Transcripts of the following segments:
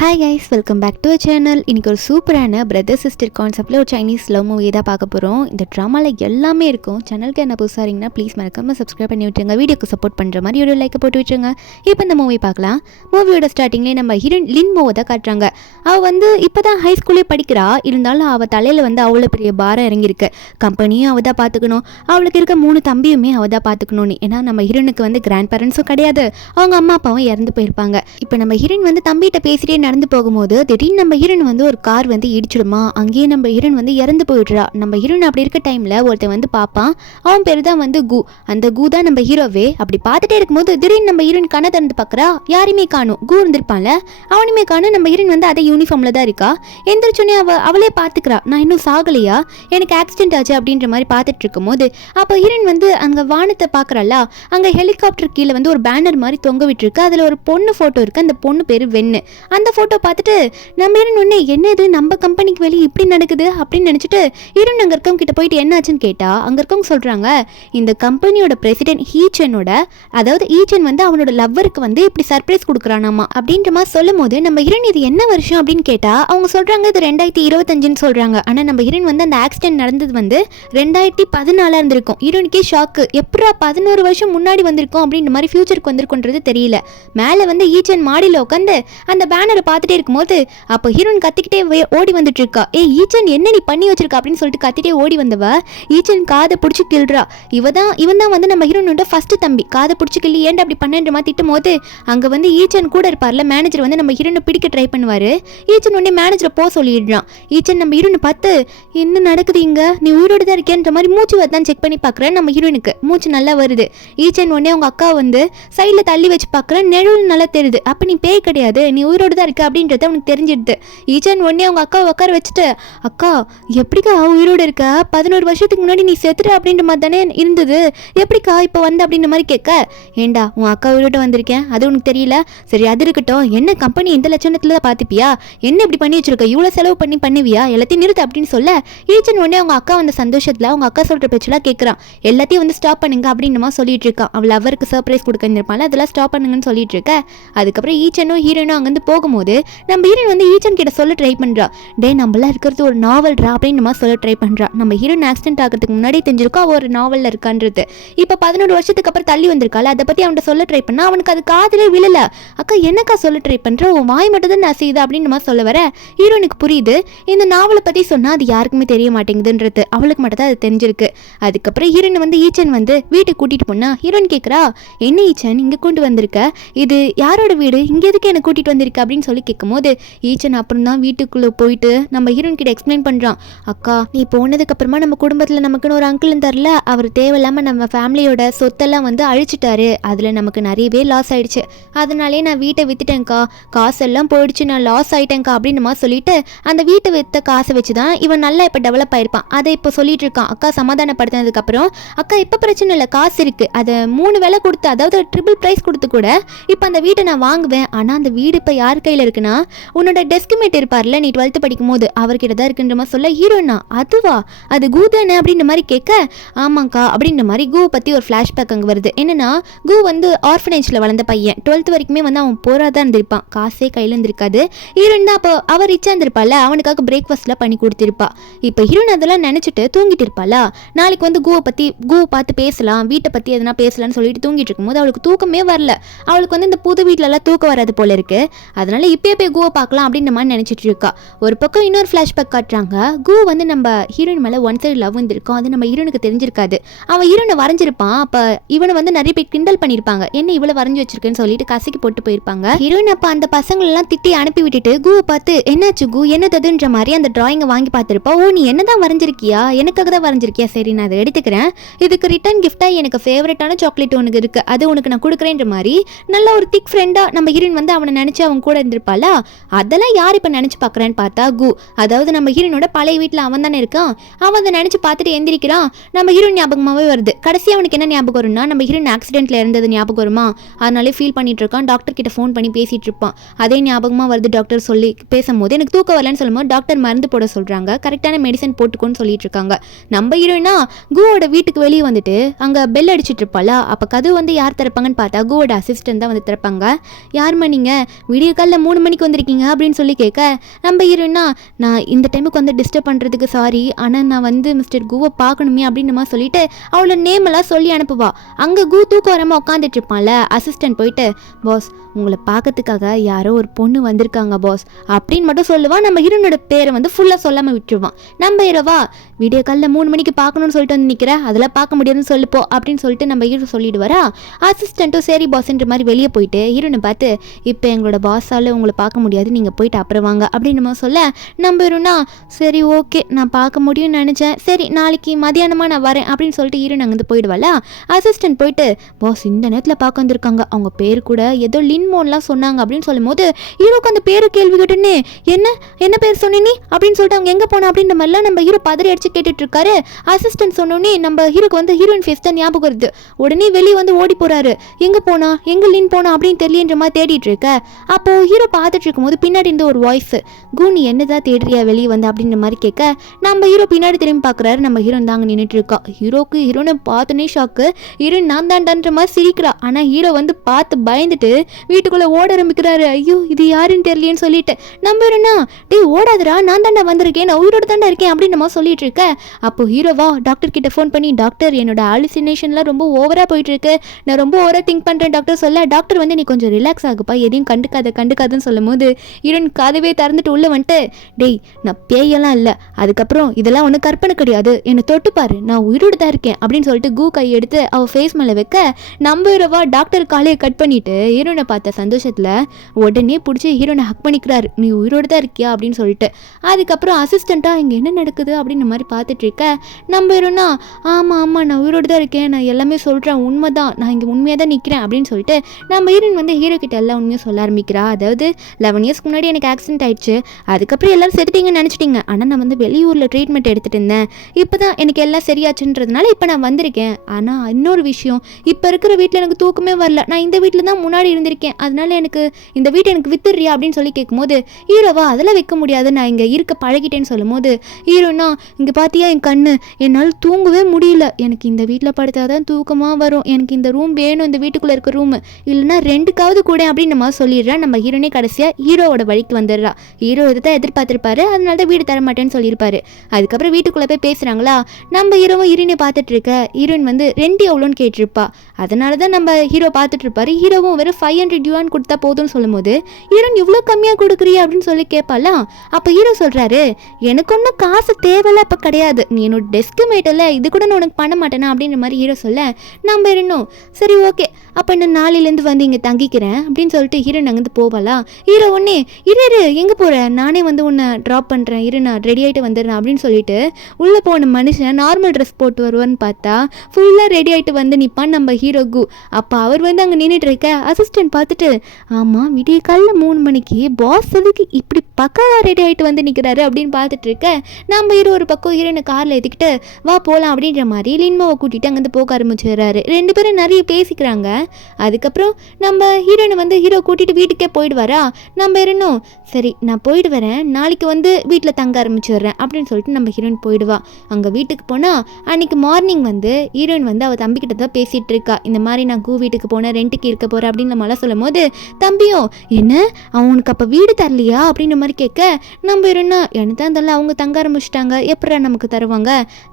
Hi guys, welcome back to channel. இன்றைக்கி ஒரு சூப்பரான பிரதர் சிஸ்டர் கான்செப்டில் ஒரு சைனீஸ் லவ் மூவி தான் பார்க்க போகிறோம். இந்த ட்ராமாவில் எல்லாமே இருக்கும். சேனலுக்கு என்ன புதுசாக இருங்கன்னா ப்ளீஸ் மறக்காமல் சப்ஸ்கிரைப் பண்ணி விட்டுருங்க. வீடியோக்கு சப்போர்ட் பண்ணுற மாதிரி ஒரு லைக்கை போட்டு விட்டுருங்க. இப்போ இந்த மூவி பார்க்கலாம். மூவியோட ஸ்டார்டிங்லேயே நம்ம ஹீரோயின் லின் மோவை தான் காட்டுறாங்க. அவள் இப்போ தான் ஹை ஸ்கூலே படிக்கிறா. இருந்தாலும் அவள் தலையில் அவ்வளோ பெரிய பாரம் இறங்கியிருக்கு. கம்பெனியும் அவள் தான் பார்த்துக்கணும், அவளுக்கு இருக்க 3 தம்பியுமே அவள் தான் பார்த்துக்கணும்னு. ஏன்னா நம்ம ஹீரோனுக்கு கிராண்ட் பேரண்ட்ஸும் கிடையாது, அவங்க அம்மா அப்பாவும் இறந்து போயிருப்பாங்க. இப்போ நம்ம ஹீரோயின் தம்பிகிட்ட பேசிட்டே நடந்து போகும்போது திடீர்னு நம்ம ஹீரோயின் ஒரு கார் இடிச்சிடுமா. அங்கேயே நம்ம ஹீரோயின் இறந்து போயிடுறா. நம்ம ஹீரோயின் அப்படி இருக்க டைம்ல ஒருத்தன் பார்ப்பான். அவன் பேரு தான் கு. அந்த கு தான் நம்ம ஹீரோவே. அப்படி பார்த்துட்டே இருக்கும்போது திடீர்னு நம்ம ஹீரோயின் கண்ணை திறந்து பார்க்கறா. யாருமே காணும். கு இருந்திருப்பான்ல, அவனுமே காணும். நம்ம ஹீரோயின் அதே யூனிஃபார்ம்ல தான் இருக்கா. எந்திரிச்சோன்னே அவளே பார்த்துக்கிறா, நான் இன்னும் சாகலையா, எனக்கு ஆக்சிடென்ட் ஆச்சு அப்படின்ற மாதிரி பார்த்துட்டு இருக்கும்போது அப்போ ஹீரோயின் அங்கே வானத்தை பார்க்குறாள. அங்கே ஹெலிகாப்டர் கீழே ஒரு பேனர் மாதிரி தொங்க விட்டுருக்கு. அதில் ஒரு பொண்ணு ஃபோட்டோ இருக்குது. அந்த பொண்ணு பேர் வெண்ணு. அந்த ஃபோட்டோ பார்த்துட்டு நம்ம ஹீரோயின் என்ன இது நம்ம கம்பெனிக்கு வெளியே இப்படி நடக்குது அப்படின்னு நினச்சிட்டு ஹீரோயின் அங்கே இருக்கவங்க கிட்ட போயிட்டு என்ன ஆச்சுன்னு கேட்டால் அங்கே இருக்கவங்க சொல்கிறாங்க, இந்த கம்பெனியோட பிரசிடென்ட் ஈச்சனோட, அதாவது ஈச்சன் அவனோட லவ்வருக்கு இப்படி சர்ப்ரைஸ் கொடுக்குறானாமா அப்படின்ற மாதிரி சொல்லும் போது நம்ம ஹீரோயின் இது என்ன வருஷம் அப்படின்னு கேட்டால் அவங்க சொல்கிறாங்க இது 2025ன்னு சொல்கிறாங்க. ஆனால் நம்ம ஹீரோயின் அந்த ஆக்சிடென்ட் நடந்தது 2014 இருந்திருக்கும். ஹீரோயினுக்கே ஷாக்கு, எப்படா 11 வருஷம் முன்னாடி வந்திருக்கோம் அப்படின்ற மாதிரி ஃபியூச்சருக்கு வந்திருக்குன்றது தெரியல. மேலே ஈச்சன் மாடியில் உட்காந்து அந்த பேனரை பார்த்துட்டே இருக்கும்போது அப்போ ஹீரோயின் கத்திக்கிட்டே ஓடி வந்துட்டு இருக்கா. ஈச்சன் என்ன நீ பண்ணி வச்சிருக்கா அப்படின்னு சொல்லிட்டு கத்திட்டே ஓடி வந்தவ ஈச்சன் காதை பிடிச்சி கிள்றா. இவன் தான் நம்ம ஹீரோனோட ஃபர்ஸ்ட் தம்பி. காதை பிடிச்சி கிள்ளி ஏன்டா அப்படி பண்ணன்ற மாதிரி திட்டும் போது அங்கே ஈச்சன் கூட இருப்பார்ல மேனேஜர் நம்ம ஹீரோனை பிடிக்க ட்ரை பண்ணுவார். ஈச்சன் உடனே மேனேஜரை போக சொல்லிடுறான். ஈச்சன் நம்ம ஹீரோனை பார்த்து என்ன நடக்குது இங்கே, நீ உயிரோடு தான் இருக்கேன்ற மாதிரி மூச்சு தான் செக் பண்ணி பார்க்குறேன். நம்ம ஹீரோனுக்கு மூச்சு நல்லா வருது. ஈச்சன் உடனே அவங்க அக்கா சைடில் தள்ளி வச்சு பார்க்குறேன், நிழல் நல்லா தெரியுது. அப்போ நீ பேய் கிடையாது, நீ உயிரோடு தான் இருக்க அப்படின்றது அவனுக்கு தெரிஞ்சிடுது. ஈச்சன் உடனே அவங்க அக்காவை உட்கார வச்சுட்டு, அக்கா எப்படிக்கா உயிரோடு இருக்க, 11 வருஷத்துக்கு முன்னாடி நீ செத்துற அப்படின்ற மாதிரி தானே இருந்தது, எப்படிக்கா இப்போ அப்படின்ற மாதிரி கேட்க, ஏண்டா உன் அக்கா உயிரோட வந்திருக்கேன் அது உனக்கு தெரியல, சரி அது இருக்கட்டும், என்ன கம்பெனி இந்த லட்சணத்தில் தான் பார்த்துப்பியா, என்ன இப்படி பண்ணி வச்சிருக்க, இவ்வளோ செலவு பண்ணி பண்ணுவியா, எல்லாத்தையும் நிறுத்து அப்படின்னு சொல்ல ஈச்சன் உடனே அவங்க அக்கா சந்தோஷத்தில் அவங்க அக்கா சொல்கிற பேச்செல்லாம் கேட்குறான். எல்லாத்தையும் ஸ்டாப் பண்ணுங்க அப்படின்னு சொல்லிட்டு இருக்கான். அவள் அவருக்கு சர்ப்ரைஸ் கொடுக்க அதெல்லாம் ஸ்டாப் பண்ணுங்கன்னு சொல்லிட்டு இருக்க. அதுக்கப்புறம் ஈச்சனும் ஹீரோனும் அங்கேருந்து போகும்போது நம்ம ஹீரோயின் ஈச்சன் கிட்ட சொல்ல ட்ரை பண்ணுறா, டே நம்மளாம் இருக்கிறது ஒரு நாவல்ரா அப்படின்னு சொல்ல ட்ரை பண்ணுறா. நம்ம ஹீரோயின் ஆக்சிடென்ட் ஆகிறதுக்கு முன்னாடி தெரிஞ்சிருக்கா அவள் ஒரு நாவலில் இருக்கான்றது. இப்போ 11 வருஷத்துக்கு அப்புறம் தள்ளி வந்திருக்காள். அதை பற்றி அவன்கிட்ட சொல்ல ட்ரை பண்ணா அவனுக்கு அது காதிலே விழல. அக்கா என்னக்கா சொல்ல ட்ரை பண்ணுற, உன் வாய் மட்டும் தான் நான் செய்யுது அப்படின்னு சொல்ல வர ஹீரோனுக்கு புரியுது இந்த நாவலை பற்றி சொன்னால் அது யாருக்குமே தெரிய மாட்டேங்குதுன்றது. அவளுக்கு மட்டும் தான் அது தெரிஞ்சிருக்கு. அதுக்கப்புறம் ஹீரோயின் ஈச்சன் வீட்டுக்கு கூட்டிகிட்டு போனா ஹீரோயின் கேட்குறா, என்ன ஈச்சன் இங்கே கொண்டு வந்திருக்க, இது யாரோட வீடு, இங்கே எதுக்கு என்ன கூட்டிகிட்டு வந்திருக்க அப்படின்னு சொல்லி கேட்கும்போது ஈச்சன் அப்புறம் தான் வீட்டுக்குள்ளே போயிட்டு நம்ம ஹீரோயின் கிட்ட எக்ஸ்பிளைன் பண்ணுறான். அக்கா நீ போனதுக்கு அப்புறமா நம்ம குடும்பத்தில் நமக்குன்னு ஒரு அங்கிளும் தரல, அவர் தேவையில்லாமல் நம்ம ஃபேமிலியோட சொத்தெல்லாம் அழிச்சிட்டாரு, அதில் நமக்கு நிறையவே லாஸ் ஆயிடுச்சு, அதனாலே நான் வீட்டை வித்துட்டேன்க்கா, காசெல்லாம் போயிடுச்சு, நான் லாஸ் ஆயிட்டேன்க்கா அப்படின்னு சொல்லிட்டு அந்த வீட்டை வித்த காசை வச்சு தான் இவன் நல்லா இப்போ டெவலப் ஆயிருப்பான். அதை இப்போ சொல்லிட்டு இருக்கான். அக்கா சமாதானப்படுத்தினதுக்கப்புறம் அக்கா இப்போ பிரச்சனை இல்லை, காசு இருக்கு, அதை 3 வேலை கொடுத்து, அதாவது ட்ரிபிள் ப்ரைஸ் கொடுத்து கூட இப்போ அந்த வீட்டை நான் வாங்குவேன். ஆனால் அந்த வீடு இப்போ யார் கையில் இருக்குன்னா உன்னோட டெஸ்க்மேட் இருப்பார்ல நீ 12th படிக்கும் போது அவர்கிட்ட தான் இருக்குன்ற மாதிரி சொல்ல ஹீரோனா அதுவா, அது கு தானே அப்படின்ற மாதிரி கேட்க, ஆமாங்க்கா அப்படின்ற மாதிரி கு பற்றி ஒரு ஃப்ளாஷ்பேக் அங்கே வருது. என்னன்னா கு ஆர்ஃபனேஜில் வளர்ந்த பையன், 12th வரைக்குமே அவன் போராதான் இருந்திருப்பான், காசே கையில் இருந்திருக்காது. ஹீரோயின் தான் அப்போ அவர் ரிச்சா இருந்திருப்பாள், அவனுக்காக பிரேக்ஃபாஸ்ட்லாம் பண்ணி கொடுத்திருப்பா. இப்போ ஹீரோயின் அதெல்லாம் நினச்சிட்டு தூங்கிட்டு இருப்பாளா. நாளைக்கு குவை பார்த்து பேசலாம், வீட்டை பற்றி எதனா பேசலாம்னு சொல்லிட்டு தூங்கிட்டு இருக்கும்போது அவளுக்கு தூக்கமே வரல. அவளுக்கு இந்த புது வீட்டிலலாம் தூக்கம் வராது போல இருக்கு. அதனால இப்பயே போய் குவை பார்க்கலாம் அப்படின்ற மாதிரி நினைச்சிட்டு இருக்கா. ஒரு பக்கம் இன்னொரு ஃபிளாஷ்பேக் காட்டுறாங்க. கு நம்ம ஹீரோயின் மேலே ஒன் சைடு லவ் இருந்திருக்கும், அது நம்ம ஹீரோனுக்கு தெரிஞ்சிருக்காது. அவன் ஹீரோனை வரைஞ்சிருப்பான். அப்போ இவனை நிறைய பேர் கிண்டல் பண்ணியிருப்பாங்க, என்ன இவ்வளோ வரைஞ்சி வச்சிருக்கேன்னு சொல்லிட்டு கசக்கி போட்டு போயிருப்பாங்க. ஹீரோயின் அப்போ அந்த பசங்களெல்லாம் திட்டி அனுப்பி விட்டுட்டு குவை பார்த்து என்னாச்சு கு என்னதுன்ற மாதிரி அந்த டிராயிங்கை வாங்கி பார்த்துருப்பா. ஓ நீ என்னதான் வரைஞ்சிருக்கியா, எனக்காக தான் வரைஞ்சிருக்கியா, சரி நான் அதை எடுத்துக்கிறேன், இதுக்கு ரிட்டர்ன் கிஃப்டாக எனக்கு ஃபேவரட்டான சாக்லேட் உனக்கு இருக்குது, அது உனக்கு நான் கொடுக்குறேன்ற மாதிரி நல்ல ஒரு திக் ஃப்ரெண்டாக நம்ம ஹீரோயின் அவனை நினச்சி அவங்க கூட இருந்திருப்பாளா. அதெல்லாம் யார் இப்போ நினச்சி பார்க்குறான்னு பார்த்தா கு, அதாவது நம்ம ஹீரோனோட பழைய வீட்டில் அவன் தானே இருக்கான். அவன் அதை நினச்சி பார்த்துட்டு எந்திரிக்கிறான். நம்ம ஹீரோயின் ஞாபகமாகவே வருது. கடைசி அவனுக்கு என்ன ஞாபகம் வரும்னா நம்ம ஹீரோயின் ஆக்சிடென்ட்டில் இருந்தது ஞாபகம் வருமா, அதனாலே ஃபீல் பண்ணிட்டு இருக்கான். டாக்டர் கிட்ட ஃபோன் பண்ணி பேசிகிட்டு இருப்பான். அதே ஞாபகமாக வருது. டாக்டர் சொல்லி பேசும்போது எனக்கு தூக்கம் வரலன்னு சொல்லும்போது டாக்டர் மருந்து போட சொல்கிறாங்க, கரெக்டான மெடிசன் போட்டுக்கோன்னு சொல்லிட்டு இருக்காங்க. நம்ம ஹீரோயினா குவோட வீட்டுக்கு வெளியே வந்துட்டு அங்கே பெல் அடிச்சிட்டு இருப்பாளா. அப்போ கதவு யார் திறப்பாங்கன்னு பார்த்தா குவோட அசிஸ்டன்ட் தான் திறப்பாங்க. யாருமா நீங்கள், விடிய காலில் 3 மணிக்கு வந்திருக்கீங்க அப்படின்னு சொல்லி கேட்க நம்ம ஹீரோயினா நான் இந்த டைமுக்கு வந்து டிஸ்டர்ப் பண்ணுறதுக்கு சாரி, ஆனால் நான் வந்து மிஸ்டர் கூவை பார்க்கணுமே அப்படின்னு நம்ம சொல்லிட்டு அவளோட நேம் எல்லாம் சொல்லி அனுப்புவா. அங்கே கூ தூக்கம் வராமல் உட்காந்துட்டு இருப்பான்ல, அசிஸ்டன்ட் போயிட்டு பாஸ் உங்களை பார்க்கறதுக்காக யாரோ ஒரு பொண்ணு வந்திருக்காங்க பாஸ் அப்படின்னு மட்டும் சொல்லுவான். நம்ம ஹீரோனோட பேரை வந்து ஃபுல்லாக சொல்லாமல் விட்டுருவான். நம்ம ஹீரோவா வீடியோ காலில் 3 மணிக்கு பார்க்கணும்னு சொல்லிட்டு வந்து நிற்கிறேன், அதெல்லாம் பார்க்க முடியாதுன்னு சொல்லிப்போ அப்படின்னு சொல்லிட்டு நம்ம ஹீரோ சொல்லிடுவாரா. அசிஸ்டண்ட்டும் சரி பாஸ்ன்ற மாதிரி வெளியே போயிட்டு ஹீரோனை பார்த்து இப்போ எங்களோட பாஸால் உங்களை பார்க்க முடியாது, நீங்கள் போயிட்டு அப்புறம் வாங்க அப்படின்னு நம்ம சொல்ல நம்ம ஹீரோனா சரி ஓகே நான் பார்க்க முடியும்னு நினச்சேன், சரி நாளைக்கு மதியானமாக நான் வரேன் அப்படின்னு சொல்லிட்டு ஹீரோன் அங்கேருந்து போயிடுவாளா. அசிஸ்டன்ட் போயிட்டு பாஸ் இந்த நேரத்தில் பார்க்க வந்திருக்காங்க, அவங்க பேர் கூட ஏதோ லின்மோன்லாம் சொன்னாங்க அப்படின்னு சொல்லும் போது ஹீரோக்கு அந்த பேரு கேள்வி கேட்டுன்னு என்ன பேர் சொன்னீ அப்படின்னு சொல்லிட்டு அவங்க எங்கே போனா அப்படின்ற மாதிரிலாம் நம்ம ஹீரோ பதறி அடிச்சு கேட்டுட்டு இருக்காரு. அசிஸ்டன்ட் சொன்னோன்னே நம்ம ஹீரோக்கு வந்து ஹீரோயின் ஃபேஸ் தான் ஞாபகம் வருது. உடனே வெளியே வந்து ஓடி போறாரு. எங்கே போனா எங்கே லின் போனா அப்படின்னு தெரியலன்ற மாதிரி தேடிட்டு இருக்க. அப்போ ஹீரோ பார்த்துட்டு இருக்கும்போது பின்னாடி இருந்து ஒரு வாய்ஸ் கூனி என்னதான் தேடுறியா வெளியே வந்து அப்படின்ற மாதிரி கேட்க நம்ம ஹீரோ பின்னாடி திரும்பி பார்க்குறாரு. நம்ம ஹீரோன் தாங்க நின்றுட்டு இருக்கா. ஹீரோக்கு ஹீரோனை பார்த்தோன்னே ஷாக்கு. ஹீரோயின் நான் தான்டான்ற மாதிரி சிரிக்கிறா. ஆனால் ஹீரோ வந்து பார்த்து பயந்துட்டு வீட்டுக்குள்ளே ஓட ஆரம்பிக்கிறாரு. ஐயோ இது யாருன்னு தெரியலேன்னு சொல்லிட்டு நம்ம ஹீரோனா டேய் ஓடாதரா நான் தாண்டா வந்திருக்கேன், நான் உயிரோட தாண்டா இருக்கேன் அப்படின்னு நம்ம சொல்லிட்டு இருக்க. அப்போ ஹீரோவா டாக்டர் கிட்ட ஃபோன் பண்ணி டாக்டர் என்னோட ஹாலுசினேஷன்லாம் ரொம்ப ஓவராக போயிட்டு இருக்கு, நான் ரொம்ப ஓவராக திங்க் பண்ணுறேன் டாக்டர் சொல்ல டாக்டர் வந்து நீ கொஞ்சம் ரிலாக்ஸ் ஆகுப்பா, எதையும் கண்டுக்காதுன்னு சொல்லும் போது ஹீரோன் காதவே திறந்துட்டு உள்ள வந்துட்டு டேய் நான் பேயெல்லாம் இல்லை, அதுக்கப்புறம் இதெல்லாம் ஒன்றும் கற்பனை கிடையாது, என்னை தொட்டுப்பாரு நான் உயிரோடு தான் இருக்கேன் அப்படின்னு சொல்லிட்டு கூ கை எடுத்து அவள் ஃபேஸ் மேலே வைக்க நம்ம ஹீரோவா டாக்டர் காலையை கட் பண்ணிட்டு ஹீரோனை பார்த்த சந்தோஷத்தில் உடனே பிடிச்சி ஹீரோனை ஹக் பண்ணிக்கிறாரு. நீ உயிரோடு தான் இருக்கியா அப்படின்னு சொல்லிட்டு. அதுக்கப்புறம் அசிஸ்டண்ட்டாக இங்கே என்ன நடக்குது அப்படின்னு மாதிரி பார்த்துட்டு இருக்க நம்ம ஹீரோனா ஆமாம் நான் உயிரோடு தான் இருக்கேன், நான் எல்லாமே சொல்கிறேன் உண்மை தான், நான் இங்கே உண்மையாக தான் நிற்கிறேன் அப்படின்னு சொல்லிட்டு நம்ம ஹீரோயின் வந்து ஹீரோ கிட்ட எல்லாம் உண்மையாக சொல்ல ஆரம்பிக்கிறா. அதாவது 11 இயர்ஸ்க்கு முன்னாடி எனக்கு ஆக்சிடென்ட் ஆயிடுச்சு, அதுக்கப்புறம் எல்லாரும் செத்துட்டீங்கன்னு நினச்சிட்டிங்க, ஆனால் நான் வந்து வெளியூரில் ட்ரீட்மெண்ட் எடுத்துகிட்டு இருந்தேன், இப்போ தான் எனக்கு எல்லாம் சரியாச்சுன்றதுனால இப்போ நான் வந்திருக்கேன். ஆனால் இன்னொரு விஷயம், இப்போ இருக்கிற வீட்டில் எனக்கு தூக்கமே வரல, நான் இந்த வீட்டில் தான் முன்னாடி இருந்திருக்கேன், அதனால எனக்கு இந்த வீட்டை எனக்கு வித்துடுறியா அப்படின்னு சொல்லி கேட்கும்போது ஹீரோவா அதெல்லாம் வைக்க முடியாது, நான் இங்கே இருக்க பழகிட்டேன்னு சொல்லும் போது ஹீரோனா இங்கே பார்த்தியா என் கண்ணு, என்னால் தூங்கவே முடியல, எனக்கு இந்த வீட்டில் படுத்தாதான் தூக்கமாக வரும், எனக்கு இந்த ரூம் வேணும், இந்த வீட்டுக்குள்ளே இருக்க ரூம் இல்லைன்னா ரெண்டுக்காவது கூட அப்படின்னு நம்ம சொல்லிடுறேன். நம்ம ஹீரோனே கடைசியாக ஹீரோவோட வழிக்கு வந்துடுறா. ஹீரோ இதை தான் எதிர்பார்த்துருப்பாரு, அதனால தான் வீடு தரமாட்டேன்னு சொல்லியிருப்பாரு. அதுக்கப்புறம் வீட்டுக்குள்ளே போய் பேசுகிறாங்களா. நம்ம ஹீரோவும் ஹீரோயினை பார்த்துட்டு இருக்க. ஹீரோயின் வந்து ரெண்டு எவ்வளோன்னு கேட்டிருப்பா, அதனால தான் நம்ம ஹீரோ பார்த்துட்டு இருப்பாரு. ஹீரோவும் வெறும் 500 யுவான் கொடுத்தா போதும்னு சொல்லும் போது ஹீரோயின் இவ்வளோ கம்மியாக கொடுக்குறியா அப்படின்னு சொல்லி கேட்பாலாம். அப்போ ஹீரோ சொல்கிறாரு எனக்கு ஒன்றும் காசு தேவையில்ல இப்போ கிடையாது, நீ என்னோட டெஸ்க் மேட்டில் இது கூட நான் உனக்கு பண்ண மாட்டேனா அப்படின்ற மாதிரி ஹீரோ சொல்ல நம்ம இன்னும் சரி ஓகே அப்போ நான் நாளையிலேருந்து வந்து இங்கே தங்கிக்கிறேன் அப்படின்னு சொல்லிட்டு ஹீரோயின் அங்கேருந்து போவாலாம். ஹீரோ ஒன்னே இரு எங்கே போகிற, நானே வந்து உன்னை ட்ராப் பண்ணுறேன், இரு நான் ரெடி ஆகிட்டு வந்துடுறேன் அப்படின்னு சொல்லிட்டு உள்ளே போன மனுஷன் நார்மல் ட்ரெஸ் போட்டு வருவான்னு பார்த்தா ஃபுல்லாக ரெடி ஆகிட்டு வந்து நிற்பான் நம்ம ஹீரோ கு. அப்போ அவர் வந்து அங்கே நின்றுட்டு இருக்க. அசிஸ்டன்ட் பார்த்துட்டு ஆமாம் விடிய காலைல 3 மணிக்கு பாஸ் எதுக்கு இப்படி பக்காவாக ரெடி ஆகிட்டு வந்து நிற்கிறாரு அப்படின்னு பார்த்துட்டு இருக்க. நம்ம ஹீரோ ஒரு பக்கம் ஹீரோனை காரில் ஏற்றிக்கிட்டு வா போகலாம் அப்படின்ற மாதிரி லின்மோவை கூட்டிகிட்டு அங்கேருந்து போக ஆரம்பிச்சிடுறாரு. 2 பேரும் நிறைய பேசிக்கிறாங்க. அதுக்கப்புறம் நம்ம ஹீரோனை வந்து ஹீரோ கூட்டிகிட்டு வீட்டுக்கே போயிடுவாரா. நம்ம இருந்தோம் சரி நான் போயிட்டு வரேன், நாளைக்கு வந்து வீட்டில் தங்க ஆரம்பிச்சிடுறேன் அப்படின்னு சொல்லிட்டு நம்ம ஹீரோயின் போயிடுவா. அங்கே வீட்டுக்கு போனால் அன்றைக்கி மார்னிங் வந்து ஹீரோயின் வந்து அவள் தம்பிக்கிட்ட தான் பேசிகிட்டு இருக்கா. இந்த மாதிரி நான் கூ வீட்டுக்கு போனேன், ரெண்ட்டுக்கு இருக்க போகிறேன் அப்படின்னு நம்மளாம் சொல்லும் போது தம்பியும் என்ன அவனுக்கு அப்போ வீடு தரலையா அப்படின்ற மாதிரி கேட்க நம்ம ஹீரோயினா எனக்கு தான் தெரியல, அவங்க தங்க ஆரம்பிச்சிட்டாங்க, எப்படா நமக்கு தருவாங்க,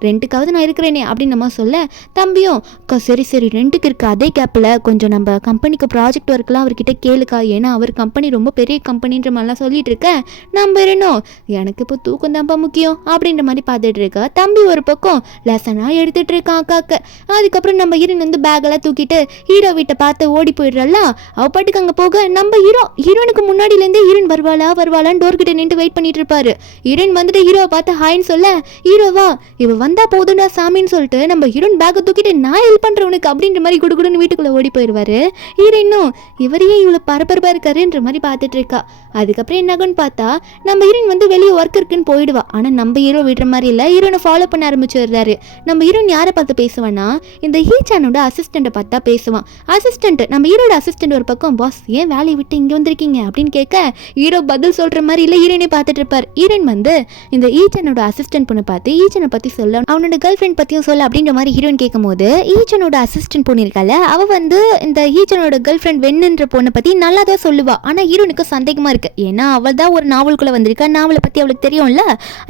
ரெண்ட்டுக்காவது நான் இருக்கிறேனே அப்படின்னு நம்ம சொல்ல தம்பியும் சரி ரெண்ட்டுக்கு இருக்க அதே கேப்பில் கொஞ்சம் நம்ம கம்பெனிக்கு ப்ராஜெக்ட் ஒர்க்லாம் அவர்கிட்ட கேளுக்கா, ஏன்னா அவர் கம்பெனி ரொம்ப பெரிய கம்பெனின்ற மாதிரிலாம் சொல்லிட்டு இருக்க. நம்ம இருந்தோம் எனக்கு இப்போ தூக்கம் தான்ப்பா முக்கியம் அப்படின்ற மாதிரி பார்த்துட்டு இருக்கா. தம்பி ஒரு பக்கம் லெசனாக எடுத்துட்டு இருக்கான் அக்காக்கு. அதுக்கப்புறம் நம்ம ஹீரோயின் வந்து பேக்கெல்லாம் தூக்கிட்டு ஹீரோ வீட்டை பார்த்து ஓடி போயிடுறா. அவ பாட்டுக்கு அங்கே போக நம்ம ஹீரோனுக்கு முன்னாடியிலேருந்தே ஹீரோயின் வருவாளான்னு டோர்கிட்ட நின்று வெயிட் பண்ணிட்டு இருப்பாரு. ஹீரோயின் வந்துட்டு ஹீரோவை பார்த்து ஹாய்ன்னு சொல்ல ஹீரோவா இவ வந்தா போதுண்டா சாமின்னு சொல்லிட்டு நம்ம ஹீரோயின் பேக்கை தூக்கிட்டு நான் ஹெல்ப் பண்ணுறவனுக்கு அப்படின்ற மாதிரி குடுகுடுன்னு வீட்டுக்குள்ளே ஓடி போயிடுவாரு. ஹீரோயினும் இவரையே இவ்வளோ பரபரப்பாக இருக்காருன்ற மாதிரி பார்த்துட்டு இருக்கா. அதுக்கப்புறம் என்னாகும்னு பார்த்தா நம்ம ஹீரோயின் வந்து வெளியே ஒர்க் இருக்குன்னு போயிடுவா. ஆனால் நம்ம ஹீரோ விடுற மாதிரி இல்லை, ஹீரோனை ஃபாலோ பண்ண ஆரம்பிச்சிடுறாரு. நம்ம ஹீரோயின் யாரை பார்த்து பேசுவான்னா இந்த ஹீச்சானோட அசிஸ்டண்ட்டை பார்த்தா பேசுவான். அசிஸ்டன்ட் நம்ம ஹீரோட அசிஸ்டன்ட் ஒரு பக்கம் பாஸ் ஏன் வேலையை விட்டு இங்கே வந்திருக்கீங்க அப்படின்னு கேட்க ஹீரோ பதில் சொல்கிற மாதிரி இல்லை, ஹீரோயினே பார்த்துட்டு இருப்பார். ஹீரோயின் வந்து இந்த ஹீச்சானோட அசிஸ்டன்ட் பொண்ணை பார்த்து ஈச்சனை பற்றி சொல்ல, அவனோட கேர்ள் ஃப்ரெண்ட் பற்றியும் சொல்ல அப்படின்ற மாதிரி ஹீரோயின் கேட்கும்போது ஈச்சனோட அசிஸ்டன்ட் பொண்ணு இருக்கல, அவள் வந்து இந்த ஈச்சனோட கேர்ள் ஃப்ரெண்ட் வெண்ணுன்ற பொண்ணை பற்றி நல்லா தான் சொல்லுவா. ஆனால் ஹீரோனுக்கு சந்தேகமாக இருக்குது. ஏன்னா அவள் தான் ஒரு நாவலுக்குள்ளே வந்திருக்கா, நாவலை பற்றி அவளுக்கு தெரியும்ல,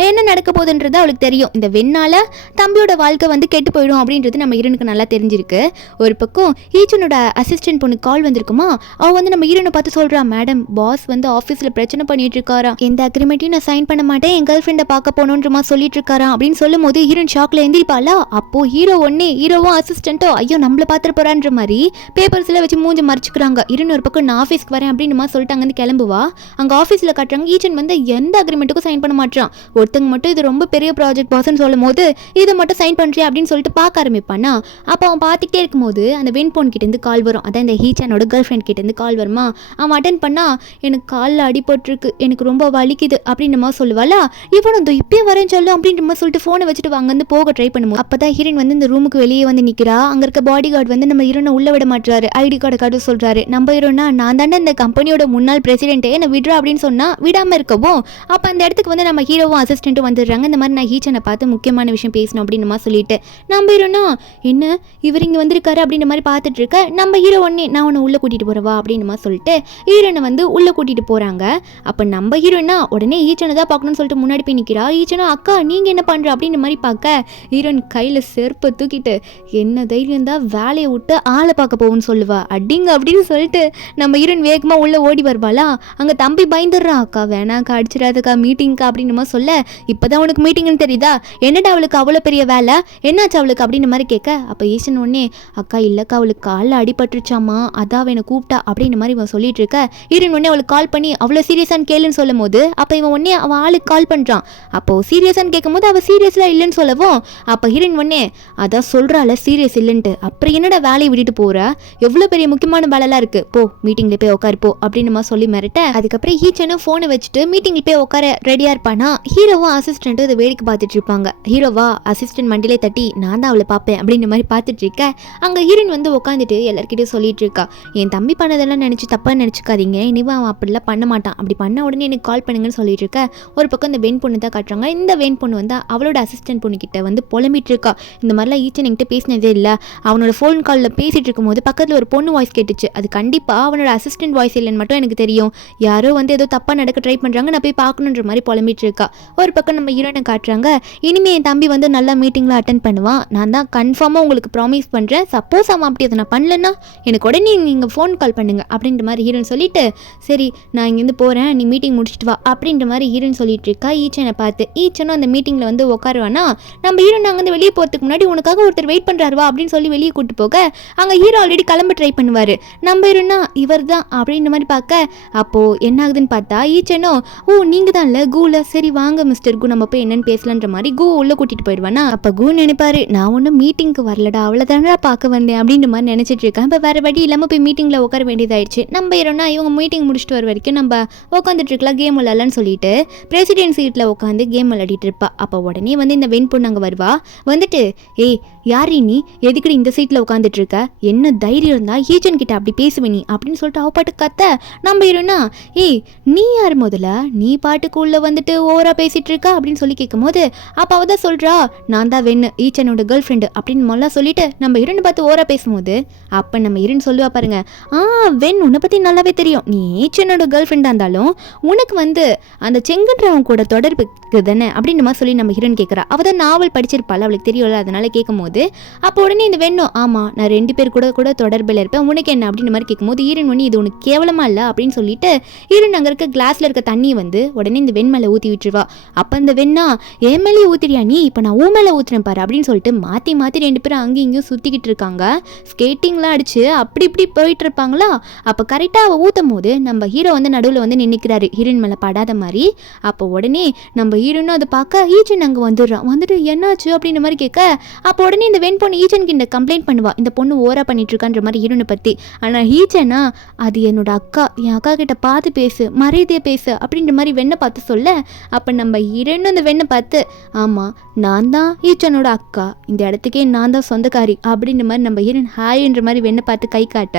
என்ன நடக்க போகுதுன்றது அவளுக்கு தெரியும். இந்த வெண்ணால தம்பியோட வாழ்க்கை வந்து கெட்டு போயிடும் அப்படின்றது நம்ம ஹீரோனுக்கு நல்லா தெரிஞ்சிருக்கு. ஒரு பக்கம் ஈச்சனோட அசிஸ்டன்ட் பொண்ணு கால் வந்திருக்குமா, அவள் வந்து நம்ம ஹீரோனை பார்த்து சொல்கிறா, மேடம் பாஸ் வந்து ஆஃபீஸில் பிரச்சனை பண்ணிட்டு இருக்காரா, எந்த அக்ரிமெண்ட்டையும் நான் சைன் பண்ண மாட்டேன், என் கேர்ள் ஃப்ரெண்டை பார்க்க போகணுன்றமா சொல்லிட்டு இருக்காரா அப்படின்னு சொல்லும் போது ஹீரோயின் ஷாக்ல எந்திரிப்பாளா. அப்போ ஹீரோவும் அசிஸ்டன்ட்டோ ஐயோ நம்மள பார்த்துட்டு போறான்ற மாதிரி பேப்பர்ஸ்ல வச்சு மூஞ்சி மறைச்சுக்கிறாங்க. ஒரு பக்கம் நான் ஆஃபீஸ்க்கு வரேன் அப்படின்னு சொல்லிட்டாங்க வந்து கிளம்புவா. அங்கே ஆஃபீஸில் காட்டுறாங்க ஈச்சன் வந்து எந்த அக்ரிமெண்ட்டுக்கும் சைன் பண்ண மாட்டான். ஒருத்தங்க மட்டும் இது ரொம்ப பெரிய ப்ராஜெக்ட் பாஸ்ன்னு சொல்லும் போது இதை மட்டும் சைன் பண்ணுறியா அப்படின்னு சொல்லிட்டு பார்க்க ஆரம்பிப்பானா. அப்போ அவன் பார்த்துக்கிட்டே இருக்கும்போது அந்த வெண்போன் கிட்டேருந்து கால் வரும். அதான் இந்த ஹீச்சனோட கேர்ள் ஃப்ரெண்ட் கிட்டேருந்து கால் வருமா. அவன் அட்டன் பண்ணா, எனக்கு காலில் அடிபட்டுருக்கு, எனக்கு ரொம்ப வலிக்குது அப்படின்னு மாதிரி சொல்லுவாளா. இவனும் இந்த இப்பயே வரேன்னு சொல்லு அப்படின்ற மாதிரி சொல்லிட்டு ஃபோனை வச்சுட்டு அங்கேருந்து போக ட்ரை பண்ணுவோம். அப்போ தான் ஹீரோயின் வந்து இந்த ரூமுக்கு வெளியே வந்து நிற்கிறா. அங்கே இருக்க பாடி கார்டு வந்து நம்ம ஹீரோனை உள்ள விட மாட்டாரு, ஐடி கார்டு கார்டு சொல்கிறாரு. நம்ம ஹீரோனா நான் தானே இந்த கம்பெனியோட முன்னாள் பிரசிடென்ட்டே, என்னை விடுறா அப்படின்னு சொன்னால் விடாமல் இருக்கவும் அப்போ அந்த இடத்துக்கு வந்து நம்ம ஹீரோவும் அசிஸ்டண்ட்டும் வந்துடுறாங்க. இந்த மாதிரி நான் ஹீச்சனை பார்த்து முக்கியமான விஷயம் பேசணும் அப்படின்னு மாதிரி சொல்லிட்டு நம்ம ஹீரோனா என்ன இவர் இங்கே வந்திருக்காரு அப்படின்ற மாதிரி பார்த்துட்டு இருக்க. நம்ம ஹீரோ ஒன்னே நான் உன்னை உள்ளே கூட்டிகிட்டு போகிறவா அப்படின்னு மாதிரி சொல்லிட்டு ஹீரோனை வந்து உள்ளே கூட்டிகிட்டு போகிறாங்க. அப்போ நம்ம ஹீரோனா உடனே ஈச்சனை தான் பார்க்கணும்னு சொல்லிட்டு முன்னாடி போய் நிற்கிறா. ஈச்சனா அக்கா நீங்கள் என்ன பண்ணுற அப்படின்ற மாதிரி பார்க்க ஹீரோயின் கையில் செருப்பை தூக்கிட்டு என்ன தைரியம் தான் வேலையை விட்டு ஆளை பார்க்க போகும்னு சொல்லுவா. அடிங்க அப்படின்னு சொல்லிட்டு நம்ம ஹீரோயின் வேகமாக உள்ளே ஓடி வருவாளா. அங்கே தம்பி பயந்துடுறான், அக்கா வேணாக்கா அடிச்சிடாதக்கா மீட்டிங்க்கா அப்படின்னு மாதிரி சொல்ல, இப்போதான் உனக்கு மீட்டிங்னு தெரியுதா, என்னடா அவளுக்கு அவ்வளோ பெரிய வேலை, என்னாச்சு அவளுக்கு அப்படின்னு மாதிரி கேட்க. அப்போ ஈசன் ஒன்னே அக்கா இல்லைக்கா அவளுக்கு காலில் அடிபட்டுருச்சாமா, அதான் அவனை கூப்பிட்டா அப்படின்னு மாதிரி இவன் சொல்லிட்டு இருக்க. ஹீரோயின் ஒன்னே அவளுக்கு கால் பண்ணி அவ்வளோ சீரியஸான்னு கேளுன்னு சொல்லும் போது அப்போ இவன் ஒன்னே அவன் ஆளுக்கு கால் பண்ணுறான். அப்போது சீரியஸான்னு கேட்கும் போது அவள் சீரியஸாக இல்லைன்னு சொல்லவும் அப்போ ஹீரோயின் ஒன்னே அதான் சொல்கிறாள் சீரியஸ் இல்லைன்ட்டு, அப்புறம் என்னடா வேலையை விட்டுட்டு போகிற, எவ்வளோ பெரிய முக்கியமான வேலைலாம் இருக்குது, போ மீட்டிங்கில் போய் உட்காருப்போ அப்படின்னு மாதிரி சொல்லி மிரட்ட. அதுக்கப்புறம் ஹீச்சனும் ஃபோனை வச்சுட்டு மீட்டிங்கில் போய் உட்கார ரெடியாக இருப்பானா. ஹீரோவும் அசிஸ்டண்ட்டும் இதை வேடிக்கை பார்த்துட்டு இருப்பாங்க. ஹீரோவா அசிஸ்டன்ட் மண்டிலே தட்டி நான் தான் அவளை பார்ப்பேன் அப்படின்ற மாதிரி பார்த்துட்டு இருக்க. அங்கே ஹீரோயின் வந்து உட்காந்துட்டு எல்லாருக்கிட்டையும் சொல்லிட்டு இருக்கா, என் தம்பி பண்ணதெல்லாம் நினச்சி தப்பாக நினச்சிக்காதீங்க, இனிமே அவன் அப்படிலாம் பண்ண மாட்டான், அப்படி பண்ண உடனே எனக்கு கால் பண்ணுங்கன்னு சொல்லிட்டு இருக்க. ஒரு பக்கம் இந்த வெண் பொண்ணு தான் காட்டுறாங்க. இந்த வெண் பொண்ணு வந்து அவளோட அசிஸ்டன்ட் பொண்ணு கிட்ட வந்து புலம்பிட்டு இருக்கா. இந்த மாதிரிலாம் ஈச்சன் என்கிட்ட பேசினதே இல்லை, அவனோட ஃபோன் காலில் பேசிட்டு இருக்கும்போது பக்கத்தில் ஒரு பொண்ணு வாய்ஸ் கேட்டுச்சு, அது கண்டிப்பாக அவனோட அசிஸ்டன்ட் வாய்ஸ் இல்லைன்னு மட்டும் எனக்கு தெரியும், யாரோ வந்து ஏதோ தப்பாக நடக்க ட்ரை பண்ணுறாங்க, நான் போய் பார்க்கணுன்ற மாதிரி புலம்பிட்டு இருக்கா. ஒரு பக்கம் நம்ம ஹீரோனை காட்டுறாங்க. இனிமேல் என் தம்பி வந்து நல்லா மீட்டிங்கில் அட்டன் பண்ணுவான், நான் தான் கன்ஃபார்மாக உங்களுக்கு ப்ராமிஸ் பண்ணுறேன், சப்போஸ் அவன் அப்படி அதை நான் பண்ணலன்னா எனக்கு உடனே நீங்கள் ஃபோன் கால் பண்ணுங்க அப்படின்ற மாதிரி ஹீரோன் சொல்லிட்டு, சரி நான் இங்கேருந்து போகிறேன், நீ மீட்டிங் முடிச்சுட்டு வா அப்படின்ற மாதிரி ஹீரோன் சொல்லிட்டு இருக்கா. ஈச்சனை பார்த்து ஈச்சனும் அந்த மீட்டிங்கில் வந்து உட்காருவானா. நம்ம ஹீரோன் நாங்கள் வந்து வெளியே போகிறதுக்கு முன்னாடி உனக்காக ஒருத்தர் வெயிட் பண்ணுறாருவா அப்படின்னு சொல்லி வெளியே கூட்டு போக அங்கே ஹீரோ ஆல்ரெடி கிளம்ப ட்ரை பண்ணுவார். நம்ம ஹீரோனா இவர் தான் அப்படின்ற மாதிரி பார்க்க அப்போது என்ன ஆகுதுன்னு பார்த்தா ஈச்சனோ ஓ நீங்கள் தான் இல்லை கூல, சரி வாங்க மிஸ்டர் கூ நம்ம போய் என்னன்னு பேசலான்ற மாதிரி கூ உள்ளே கூட்டிகிட்டு போயிடுவானா. அப்போ கூ நினைப்பாரு, நான் ஒன்றும் மீட்டிங்க்கு வரலடா, அவ்வளோதானடா பார்க்க வந்தேன் அப்படின்ற மாதிரி நினச்சிட்டு இருக்கேன். இப்போ வேறு வழி இல்லாமல் போய் மீட்டிங்கில் உட்கார வேண்டியதாயிடுச்சு. நம்ம ஹீரோனா இவங்க மீட்டிங் முடிச்சுட்டு வர வரைக்கும் நம்ம உட்காந்துட்டு இருக்கலாம், கேம் விளாட்லான்னு சொல்லிட்டு பிரசிடென்ட் சீட்டில் உட்காந்து கேம் விளையாடிட்டு இருப்பா. அப்போ உடனே வந்து இந்த வெண் பொண்ணு அங்கே வருவா. வந்துட்டு ஏய் யார் நீ, எதுக்கடி இந்த சீட்டில் உட்காந்துட்டு இருக்க, என்ன தைரியம் இருந்தால் ஈச்சன் கிட்ட அப்படி பேசுவே நீ அப்படின்னு சொல்லிட்டு அவ பாட்டு கத்த. நம்ம ஹீரோனா ஏய் நீ யார் முதல்ல, நீ பாட்டுக்குள்ளே வந்துட்டு ஓவராக பேசிகிட்டு இருக்கா அப்படின்னு சொல்லி கேட்கும் போது அப்போ அவள் தான் சொல்கிறா, நான் தான் வெண்ணு ஈச்சனோட கேர்ள் ஃப்ரெண்டு அப்படின்னு முதல்ல சொல்லிட்டு நம்ம ஹீரோனை பார்த்து ஓவராக பேசும்போது அப்போ நம்ம ஹீரோன் சொல்லுவா பாருங்க, வெண் உன்னை பற்றி நல்லாவே தெரியும், நீ ஈச்சனோட கேர்ள் ஃப்ரெண்டாக இருந்தாலும் உனக்கு வந்து அந்த செங்குன்றவன் கூட தொடர்பு தானே அப்படின்னு மாதிரி சொல்லி நம்ம ஹீரோன் கேட்குறா. அவள் தான் நாவல் படிச்சிருப்பாள், அவளுக்கு தெரியல, அதனால கேட்கும் போது அப்போ உடனே இந்த வெண்ணும் ஆமாம் நான் 2 பேர் கூட தொடர்பில் இருப்பேன், உனக்கு என்ன அப்படின்னு மாதிரி கேட்கும்போது ஹீரோன் ஒன்று இது உனக்கு கேவலமா இல்லை அப்படின்னு சொல்லிட்டு ஹீரோன் அங்கே இருக்க கிளாஸில் இருக்க தண்ணி வந்து உடனே இந்த வெண் மேலே ஊற்றி விட்டுருவா. அப்போ இந்த வெண்ணா என் மேலேயே ஊற்றிரியா நீ, இப்போ நான் ஊ மேலே ஊற்றுறேன் பாரு அப்படின்னு சொல்லிட்டு மாற்றி மாற்றி 2 பேரும் அங்கேயும் இங்கேயும் சுற்றிக்கிட்டு இருக்காங்க. ஸ்கேட்டிங்லாம் அடிச்சு அப்படி இப்படி போயிட்டு இருப்பாங்களா. அப்போ கரெக்டாக அவள் ஊற்றும் போது நம்ம ஹீரோ வந்து நடுவில் வந்து நின்றுக்கிறாரு ஹீரோயின் மேலே படாத மாதிரி. அப்போ உடனே நம்ம ஹீரோனும் அதை பார்க்க ஈச்சன் அங்கே வந்துடுறான். வந்துட்டு என்னாச்சு அப்படின்ற மாதிரி கேட்க அப்போ உடனே இந்த வெண் பொண்ணு ஈச்சனுக்கு இந்த கம்ப்ளைண்ட் பண்ணுவா, இந்த பொண்ணு ஓரா பண்ணிட்டு இருக்கான்ற மாதிரி ஹீரோனை பற்றி. ஆனால் ஈச்சனா அது என்னோட அக்கா, என் அக்கா கிட்ட பார்த்து பேசு, மரியாதையை பேசு அப்படின்ற மாதிரி வெண்ணை பார்த்து சொல்ல அப்போ நம்ம ஹீரோனும் அந்த வெண்ணை பார்த்து ஆமாம் நான் தான் ஈச்சனோட அக்கா, இந்த இடத்துக்கே நான் தான் சொந்தக்காரி அப்படின்ற மாதிரி நம்ம ஹீரோன் ஹாய்ன்ற மாதிரி வெண்ணை பார்த்து கை காட்ட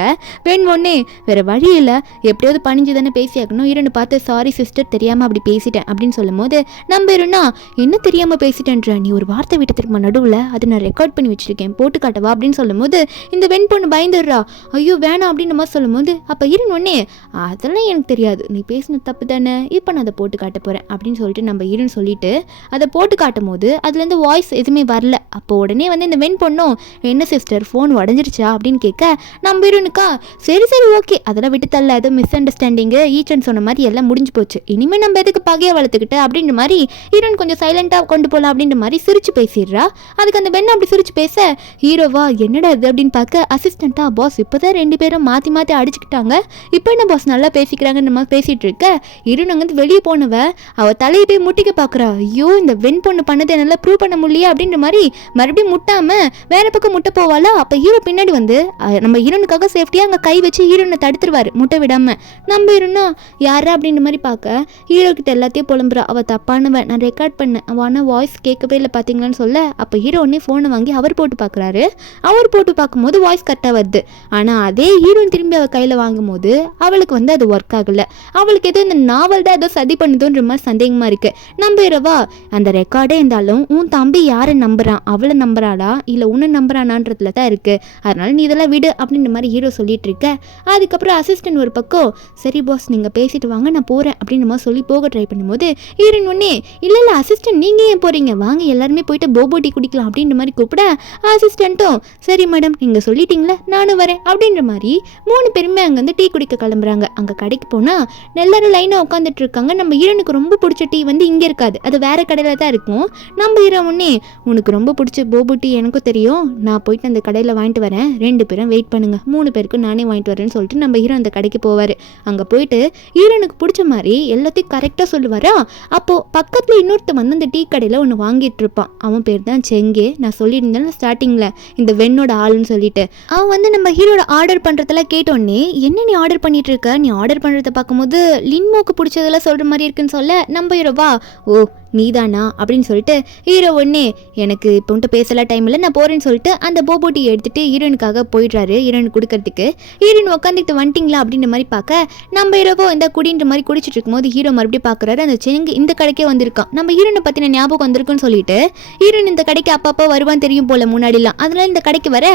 வெண் ஒன்னே வேறு வழி இல்லை எப்படியாவது பணிஞ்சு தானே பேசியாக்கணும். ஹீரோனை பார்த்து சாரி சிஸ்டர் தெரியாமல் அப்படி பேசிட்டேன் அப்படின்னு சொல்லும் போது நம்ம ஹீரோனா என்ன தெரியாமல் பேசிட்டேன்ற, நீ ஒரு வார்த்தை விட்டு திரும்ப நடுவில் அதை நான் ரெக்கார்ட் பண்ணி வச்சிருக்கேன், போட்டு காட்டவா அப்படின்னு சொல்லும் போது இந்த வெண் பொண்ணு பயந்துடுறா. ஐயோ வேணாம் அப்படின்னு நம்ம சொல்லும் போது அப்போ ஹீரோயின் உடனே அதெல்லாம் எனக்கு தெரியாது, நீ பேசின தப்பு தானே, இப்போ நான் அதை போட்டு காட்ட போகிறேன் அப்படின்னு சொல்லிட்டு நம்ம ஹீரோயின் சொல்லிட்டு அதை போட்டு காட்டும் போது அதுலேருந்து வாய்ஸ் எதுவுமே வரல. அப்போ உடனே வந்து இந்த வெண் பொண்ணும் என்ன சிஸ்டர் ஃபோன் உடஞ்சிருச்சா அப்படின்னு கேட்க நம்ம ஹீரோனுக்கா சரி சரி ஓகே அதெல்லாம் விட்டு தள்ள, ஏதோ மிஸ் அண்டர்ஸ்டாண்டிங்கு ஈச்சன் சொன்ன மாதிரி எல்லாம் முடிஞ்சு போச்சு, இனிமேல் நம்ம எதுக்கு பகையை வளர்த்துக்கிட்டு அப்படின்ற மாதிரி ஹீரோயின் கொஞ்சம் சைலண்டாக கொண்டு போகலாம் அப்படின்ற மாதிரி சிரிச்சு பேசிடுறா. அதுக்கு அந்த வெண்ணை அப்படி சிரிச்சு பேச ஹீரோவா என்னடா இது அப்படின்னு பார்க்க அசிஸ்டண்டா பாஸ் இப்போதான் 2 பேரும் மாற்றி மாற்றி அடிச்சுக்கிட்டாங்க, இப்போ என்ன பாஸ் நல்லா பேசிக்கிறாங்கன்னு நம்ம பேசிகிட்டு இருக்க ஹீரோயின் அங்கேருந்து வெளியே போனவ அவள் தலையை போய் முட்டிக்க பார்க்குறா. ஐயோ இந்த வெண் பொண்ணு பண்ணதை நல்லா ப்ரூவ் பண்ண முடியல அப்படின்ற மாதிரி மறுபடியும் முட்டாமல் வேற பக்கம் முட்டை போவாளா. அப்போ ஹீரோ பின்னாடி வந்து நம்ம ஹீரோனுக்காக சேஃப்டியாக அங்கே கை வச்சு ஹீரோனை தடுத்துருவார் முட்டை விடாமல். நம்ம ஹீரோனா யாரா அப்படின்ற மாதிரி பார்க்க ஹீரோ கிட்ட எல்லாத்தையும் புலம்புறா, அவள் தப்பானவன், நான் ரெக்கார்ட் பண்ணேன், அவள் ஆனால் வாய்ஸ் கேட்கவே இல்லை பார்த்தீங்களான்னு சொல்ல அப்போ ஹீரோ உடனே ஃபோனை வாங்கி அவர் போட்டு பார்க்குறாரு. அவர் போட்டு பார்க்கும்போது வாய்ஸ் கரெக்டாக வருது. ஆனால் அதே ஹீரோயின் திரும்பி அவள் கையில் வாங்கும்போது அவளுக்கு வந்து அது ஒர்க் ஆகலை. அவளுக்கு ஏதோ இந்த நாவல் தான் ஏதோ சதி பண்ணுதோன்ற மாதிரி சந்தேகமாக இருக்குது. நம்ம ஹீரோவா அந்த ரெக்கார்டே இருந்தாலும் உன் தம்பி யாரை நம்புறான், அவளை நம்புறாளா இல்லை உன்னை நம்புறானான்றதுல தான் இருக்குது, அதனால நீ இதெல்லாம் விடு அப்படின்ற மாதிரி ஹீரோ சொல்லிட்டு இருக்க. அதுக்கப்புறம் அசிஸ்டன்ட் ஒரு பக்கம் சரி பாஸ் நீங்கள் பேசிட்டு வாங்க நான் போகிறேன் அப்படின்னு நம்ம சொல்லி போக ட்ரை பண்ணும்போது ஹீரோயின் ஒன்னே இல்லை இல்லை அசிஸ்டன்ட் நீங்கள் ஏன் போகிறீங்க, வாங்க எல்லாருமே போயிட்டு போபோ டீ குடிக்கலாம் அப்படின்ற மாதிரி கூப்பிட அசிஸ்டண்ட்டும் சரி மேடம் நீங்கள் சொல்லிட்டீங்களே நானும் வரேன் அப்படின்ற மாதிரி 3 பேருமே அங்கே வந்து டீ குடிக்க கிளம்புறாங்க. அங்கே கடைக்கு போனால் எல்லாரும் லைனாக உட்காந்துட்டு இருக்காங்க. நம்ம ஹீரோனுக்கு ரொம்ப பிடிச்ச டீ வந்து இங்கே இருக்காது, அது வேற கடையில் தான் இருக்கும். நம்ம ஹீரோ ஒன்னே உனக்கு ரொம்ப பிடிச்ச போபோ டீ எனக்கும் தெரியும், நான் போயிட்டு அந்த கடையில் வாங்கிட்டு வரேன், 2 பேரும் வெயிட் பண்ணுங்க, 3 பேருக்கு நானே வாங்கிட்டு வரேன்னு சொல்லிட்டு நம்ம ஹீரோ அந்த கடைக்கு போவார். அங்கே போயிட்டு ஹீரோனுக்கு பிடிச்ச மாதிரி எல்லாத்தையும் கரெக்டாக சொல்லுவாரா. அப்போது பக்கத்தில் இன்னொருத்த வந்து அந்த டீ கடையில் ஒன்று வாங்கிட்டு இருப்பான். அவன் பேர் தான் செங்கே. நான் சொல்லியிருந்தேன் ஸ்டார்டிங்கில் இந்த வெண்ணோட ஆளுன்னு சொல்லிட்டு. அவன் வந்து நம்ம ஹீரோட ஆர்டர் பண்ணுறதெல்லாம் கேட்டோடனே என்ன நீ ஆர்டர் பண்ணிட்டு இருக்க, நீ ஆர்டர் பண்ணுறத பார்க்கும்போது லின்மோக்கு பிடிச்சதெல்லாம் சொல்கிற மாதிரி இருக்குன்னு சொல்ல நம்ம ஹீரோவா ஓ நீதானா அப்படின்னு சொல்லிட்டு ஹீரோ ஒன்னே எனக்கு இப்போ வந்துட்டு பேசலாம் டைம் இல்லை நான் போகிறேன்னு சொல்லிட்டு அந்த போபோ டீ எடுத்துகிட்டு ஹீரோனுக்காக போயிடுறாரு. ஹீரோயின் கொடுக்கறதுக்கு ஹீரோயின் உட்காந்துக்கிட்டு வந்துட்டிங்களா அப்படின்ற மாதிரி பார்க்க நம்ம ஹீரோவோ இந்த குடின்ற மாதிரி குடிச்சிட்டு இருக்கும்போது ஹீரோ மறுபடியும் பார்க்குறாரு அந்த செங்கு இந்த கடைக்கே வந்திருக்கான். நம்ம ஹீரோனை பற்றின ஞாபகம் வந்திருக்குன்னு சொல்லிட்டு ஹீரோயின் இந்த கடைக்கு அப்பப்போ வருவான்னு தெரியும் போல முன்னாடிலாம், அதனால இந்த கடைக்கு வர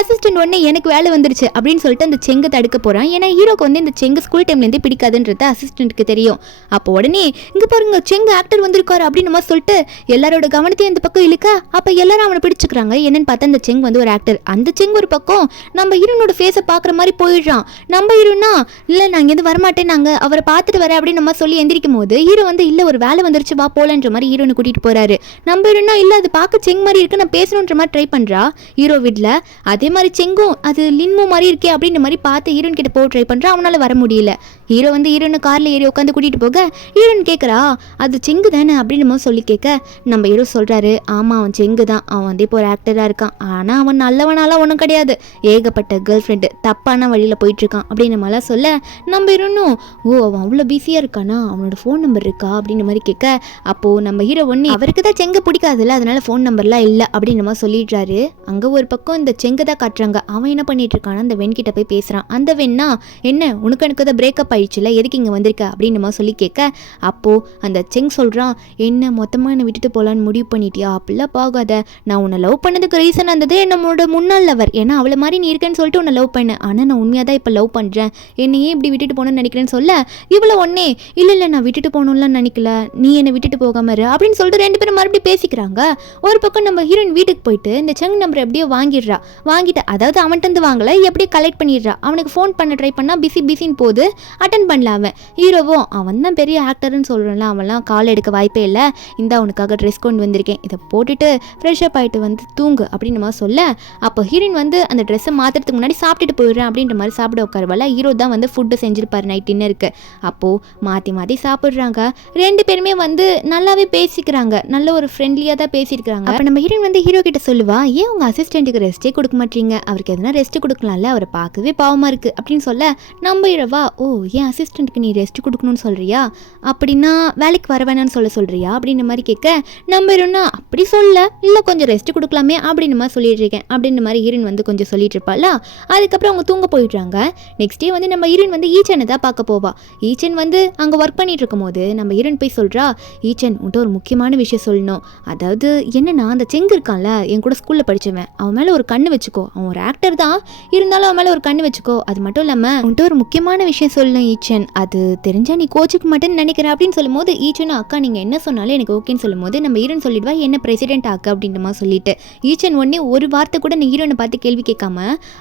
அசிஸ்டன்ட் உடனே எனக்கு வேலை வந்துருச்சு அப்படின்னு சொல்லிட்டு அந்த செங்கை தடுக்க போகிறான். ஏன்னா ஹீரோக்கு வந்து இந்த செங்கு ஸ்கூல் டைம்லேருந்து பிடிக்காதுன்றது அசிஸ்டன்ட்டுக்கு தெரியும். அப்போ உடனே இங்கே பாருங்க செங்கு ஆக்டர் வந்திருக்காரு அப்படின்னு நம்ம சொல்லிட்டு எல்லாரோட கவனத்தையும் இந்த பக்கம் இழுக்க அப்போ எல்லாரும் அவனை பிடிச்சிக்கிறாங்க. என்னன்னு பார்த்தா அந்த செங் வந்து ஒரு ஆக்டர். அந்த செங் ஒரு பக்கம் நம்ம ஹீரோனோட ஃபேஸை பார்க்குற மாதிரி போயிடுறான். நம்ம ஹீரோனா இல்லை நான் இங்கேருந்து வரமாட்டேன், நாங்கள் அவரை பார்த்துட்டு வரேன் அப்படின்னு நம்ம சொல்லி எந்திரிக்கும் போது ஹீரோ வந்து இல்லை ஒரு வேலை வந்துருச்சு வா போலன்ற மாதிரி ஹீரோனை கூட்டிகிட்டு போகிறாரு. நம்ம ஹீரோனா இல்லை அது பார்க்க செங் மாதிரி இருக்கு நான் பேசணுன்ற மாதிரி ட்ரை பண்ணுறா. ஹீரோ வீட்டில் அதே மாதிரி செங்கும் அது லின்மோ மாதிரி இருக்கே அப்படின்ற மாதிரி பார்த்து ஹீரோன் கிட்ட போக ட்ரை பண்ணுறா. அவனால் வர முடியல. ஹீரோ வந்து ஹீரோனை காரில் ஏறி உட்காந்து கூட்டிகிட்டு போக ஹீரோன் கேட்குறா அது செங்கு தானே அப்படின்னு சொல்லி கேட்க நம்ம ஹீரோ சொல்கிறாரு ஆமாம் அவன் செங்கு தான், அவன் வந்து இப்போ ஒரு ஆக்டராக இருக்கான், ஆனால் அவன் நல்லவனாலாம் ஒன்றும் கிடையாது, ஏகப்பட்ட கேர்ள் ஃப்ரெண்டு தப்பான வழியில் போயிட்டுருக்கான் அப்படின்னு நம்மளாம் சொல்ல நம்ம ஹீரோனும் ஓ அவன் அவ்வளோ பிஸியாக இருக்கானா, அவனோட ஃபோன் நம்பர் இருக்கா அப்படின்ற மாதிரி கேட்க அப்போது நம்ம ஹீரோ ஒன்று அவருக்கு தான் செங்கை பிடிக்காதுல்ல அதனால ஃபோன் நம்பர்லாம் இல்லை அப்படின்னு நம்ம சொல்லிடுறாரு. அங்கே ஒரு பக்கம் இந்த செங்கை தான் காட்டுறாங்க. அவன் என்ன பண்ணிட்டு இருக்கானா அந்த வெண்கிட்ட போய் பேசுகிறான். அந்த வெண்ணா என்ன உனக்கு எனக்கு தான் பிரேக்கப் ஆயிடுச்சுல எதுக்கு இங்கே வந்திருக்க அப்படின்னு நம்ம சொல்லி கேட்க அப்போது அந்த செங் சொல்கிறான் என்ன மொத்தமாக என்னை விட்டுட்டு போகலான்னு முடிவு பண்ணிட்டியா, அப்படிலாம் போகாத, நான் உன்னை லவ் பண்ணதுக்கு ரீசன் இருந்தது என்னோட முன்னாள் லவர், ஏன்னா அவளை மாதிரி நீ இருக்கேன்னு சொல்லிட்டு உன்னை லவ் பண்ணேன், ஆனால் நான் உண்மையாக தான் இப்போ லவ் பண்ணுறேன், என்னையே இப்படி விட்டுட்டு போகணும்னு நினைக்கிறேன்னு சொல்ல இவ்வளோ ஒன்னே இல்லை இல்லை நான் விட்டுட்டு போகணும்லாம் நினைக்கல, நீ என்னை விட்டுட்டு போகாம இரு அப்படின்னு சொல்லிட்டு 2 பேரும் மறுபடியும் பேசிக்கிறாங்க. ஒரு பக்கம் நம்ம ஹீரோயின் வீட்டுக்கு போயிட்டு இந்த செங் நம்பர் எப்படியோ வாங்கிடுறா. வாங்கிட்டு அதாவது அவன்கிட்ட வாங்கலை எப்படியோ கலெக்ட் பண்ணிடுறா. அவனுக்கு ஃபோன் பண்ண ட்ரை பண்ணால் பிஸின்னு போது அட்டன் பண்ணல. அவன் ஹீரோவும் அவன் தான் பெரிய ஆக்டர்னு சொல்கிறேன்ல அவன்லாம் கால் எடுக்க வாய்ப்பே இல்லை, இந்த அவனுக்காக ட்ரெஸ் கொண்டு வந்திருக்கேன், இதை போட்டுட்டு ஃப்ரெஷ்அப் ஆகிட்டு வந்து தூங்கு அப்படின்னு நம்ம சொல்ல அப்போ ஹீரோயின் வந்து அந்த ட்ரெஸ்ஸை மாற்றுறதுக்கு முன்னாடி சாப்பிட்டுட்டு போயிடுறேன் அப்படின்ற மாதிரி சாப்பிட உட்காருவாள். ஹீரோ தான் வந்து ஃபுட்டு செஞ்சுருப்பார் நைட் டின்னருக்கு. அப்போது மாற்றி சாப்பிட்றாங்க. 2 பேருமே வந்து நல்லாவே பேசிக்கிறாங்க, நல்ல ஒரு ஃப்ரெண்ட்லியாக தான் பேசியிருக்கிறாங்க. அப்போ நம்ம ஹீரோயின் வந்து ஹீரோ கிட்ட சொல்லுவா ஏன் உங்கள் அசிஸ்டண்ட்டுக்கு ரெஸ்ட்டே கொடுக்க மாட்டீங்க, அவருக்கு எதனா ரெஸ்ட் கொடுக்கலாம்ல, அவரை பார்க்கவே பாவமாக இருக்குது அப்படின்னு சொல்ல நம்ம ஹீரோவா ஓ ஏன் அசிஸ்டண்ட்டுக்கு நீ ரெஸ்ட் கொடுக்கணும்னு சொல்கிறியா, அப்படின்னா வேலைக்கு வர வேணான்னு சொல்கிறியா அப்படின்ற மாதிரி கேட்க, நம்ம ஹீரோனா அப்படி சொல்ல இல்லை கொஞ்சம் ரெஸ்ட் கொடுக்கலாமே அப்படின்ற மாதிரி சொல்லிட்டு இருக்கேன் அப்படின்ற மாதிரி ஹீரோயின் வந்து கொஞ்சம் சொல்லிட்டு இருப்பாள். அதுக்கப்புறம் அவங்க தூங்க போயிடுறாங்க. நெக்ஸ்ட் டே வந்து நம்ம ஹீரோயின் வந்து ஈச்சனை தான் பார்க்க போவா. ஈச்சன் வந்து அங்கே ஒர்க் பண்ணிட்டு இருக்கும் போது நம்ம ஹீரோயின் போய் சொல்கிறா, ஈச்சன் உன்ட்ட ஒரு முக்கியமான விஷயம் சொல்லணும். அதாவது என்னன்னா அந்த செங்கு இருக்கான்ல, என் கூட ஸ்கூலில் படித்தவன், அவன் மேலே ஒரு கண்ணு வச்சுக்கோ. அவன் ஒரு ஆக்டர் தான், இருந்தாலும் அவன் மேலே ஒரு கண்ணு வச்சுக்கோ. அது மட்டும் இல்லாமல் உன்ட்ட ஒரு முக்கியமான விஷயம் சொல்லணும் ஈச்சன், அது தெரிஞ்சா நீ கோச்சுக்க மாட்டேன்னு நினைக்கிறேன் அப்படின்னு சொல்லும்போது ஈச்சனும் அக்கா நீங்கள் என்ன சொன்னாலும் எனக்கு ஓகேன்னு சொல்லும்போது நம்ம ஹீரோயின் சொல்லிடுவா என்ன பிரசிடென்ட் ஆக்கு அப்படின்ற மாதிரி சொல்லிட்டு ஈச்சன் உடனே ஒரு வார்த்தை கூட நீ ஹீரோனை பார்த்து கேள்வி கேட்காம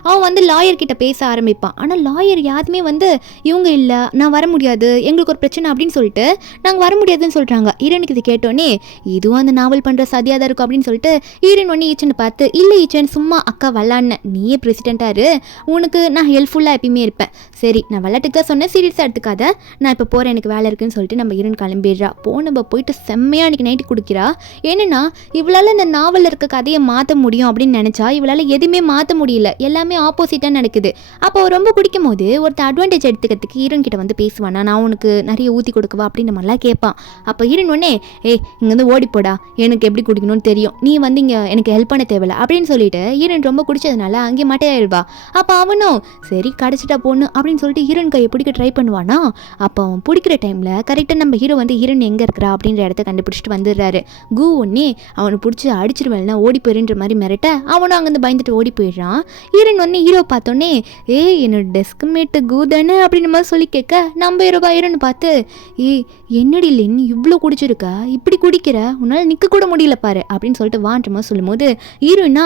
அவன் வந்து லாயர் கிட்ட பேச ஆரம்பிப்பான். ஆனால் லாயர் யாருமே வந்து இவங்க இல்லை நான் வர முடியாது எங்களுக்கு ஒரு பிரச்சனை அப்படின்னு சொல்லிட்டு நாங்கள் வர முடியாதுன்னு சொல்கிறாங்க. ஹீரோனுக்கு இது கேட்டோன்னே இதுவும் அந்த நாவல் பண்ணுற சதியாக தான் இருக்கும் அப்படின்னு சொல்லிட்டு ஹீரோயின் ஒன்று ஈச்சனை பார்த்து இல்லை ஈச்சன் சும்மா அக்கா விளாட்ன நீயே பிரசிடென்ட்டாக இரு, உனக்கு நான் ஹெல்ப்ஃபுல்லாக எப்பயுமே இருப்பேன். சரி நான் விளையாட்டுக்கு தான் சொன்னேன், சீரியஸாக எடுத்துக்காத, நான் இப்போ போகிறேன் எனக்கு வேலை இருக்குன்னு சொல்லிட்டு நம்ம ஹீரோயின் கிளம்பிடுறா. நம்ம போயிட்டு செம்மையாக அன்றைக்கி நைட்டு குடிக்கிறா. ஏன்னா இவளால் இந்த நாவலில் இருக்க கதையை மாற்ற முடியும் அப்படின்னு நினச்சா இவளால் எதுவுமே மாற்ற முடியல, எல்லாமே ஆப்போசிட்டாக நடக்குது. அப்போ ரொம்ப குடிக்கும் போது ஒருத்தர் அட்வான்டேஜ் எடுத்துக்கிறதுக்கு ஹீரோயின் கிட்ட வந்து பேசுவானா, நான் உனக்கு நிறைய ஊற்றி கொடுக்கவா அப்படின்னு மாதிரிலாம் கேட்பான். அப்போ ஹீரோயின் உடனே இங்கேருந்து ஓடி போடா, எனக்கு எப்படி குடிக்கணும்னு தெரியும், நீ வந்து இங்கே எனக்கு ஹெல்ப் பண்ண தேவையில்ல அப்படின்னு சொல்லிட்டு ஹீரோயின் ரொம்ப குடிச்சதுனால அங்கேயே மாட்டையாயிருவா. அப்போ அவனும் சரி கடிச்சிட்டா பொண்ணு அப்படின்னு சொல்லிட்டு ஹீரோயின் கையை பிடிக்க ட்ரை பண்ணுவானா. அப்போ அவன் பிடிக்கிற டைமில் கரெக்டாக நம்ம ஹீரோ வந்து ஹீரோயின் எங்கே இருக்கிறா அப்படின்ற இடத்த கண்டுபிடிச்சிட்டு வந்துடுறாரு. கு ஒன்னே அவனை பிடிச்சி அடிச்சிருவேன்னா ஓடி போயிருன்ற மாதிரி மிரட்ட அவனும் அங்கேருந்து பயந்துட்டு ஓடி போயிடுறான். ஹீரோயின் ஒன்று ஹீரோ பார்த்தோன்னே என்னோட டெஸ்க் மேட்டு கு தானே அப்படின்னு மாதிரி சொல்லி கேட்க நம்ம ஹீரோன்னு பார்த்து என்னடி லின் இவ்வளோ குடிச்சிருக்கா, இப்படி குடிக்கிற, உன்னால் நிற்க கூட முடியல பாரு அப்படின்னு சொல்லிட்டு வான்ற மாதிரி சொல்லும் போது ஹீரோயினா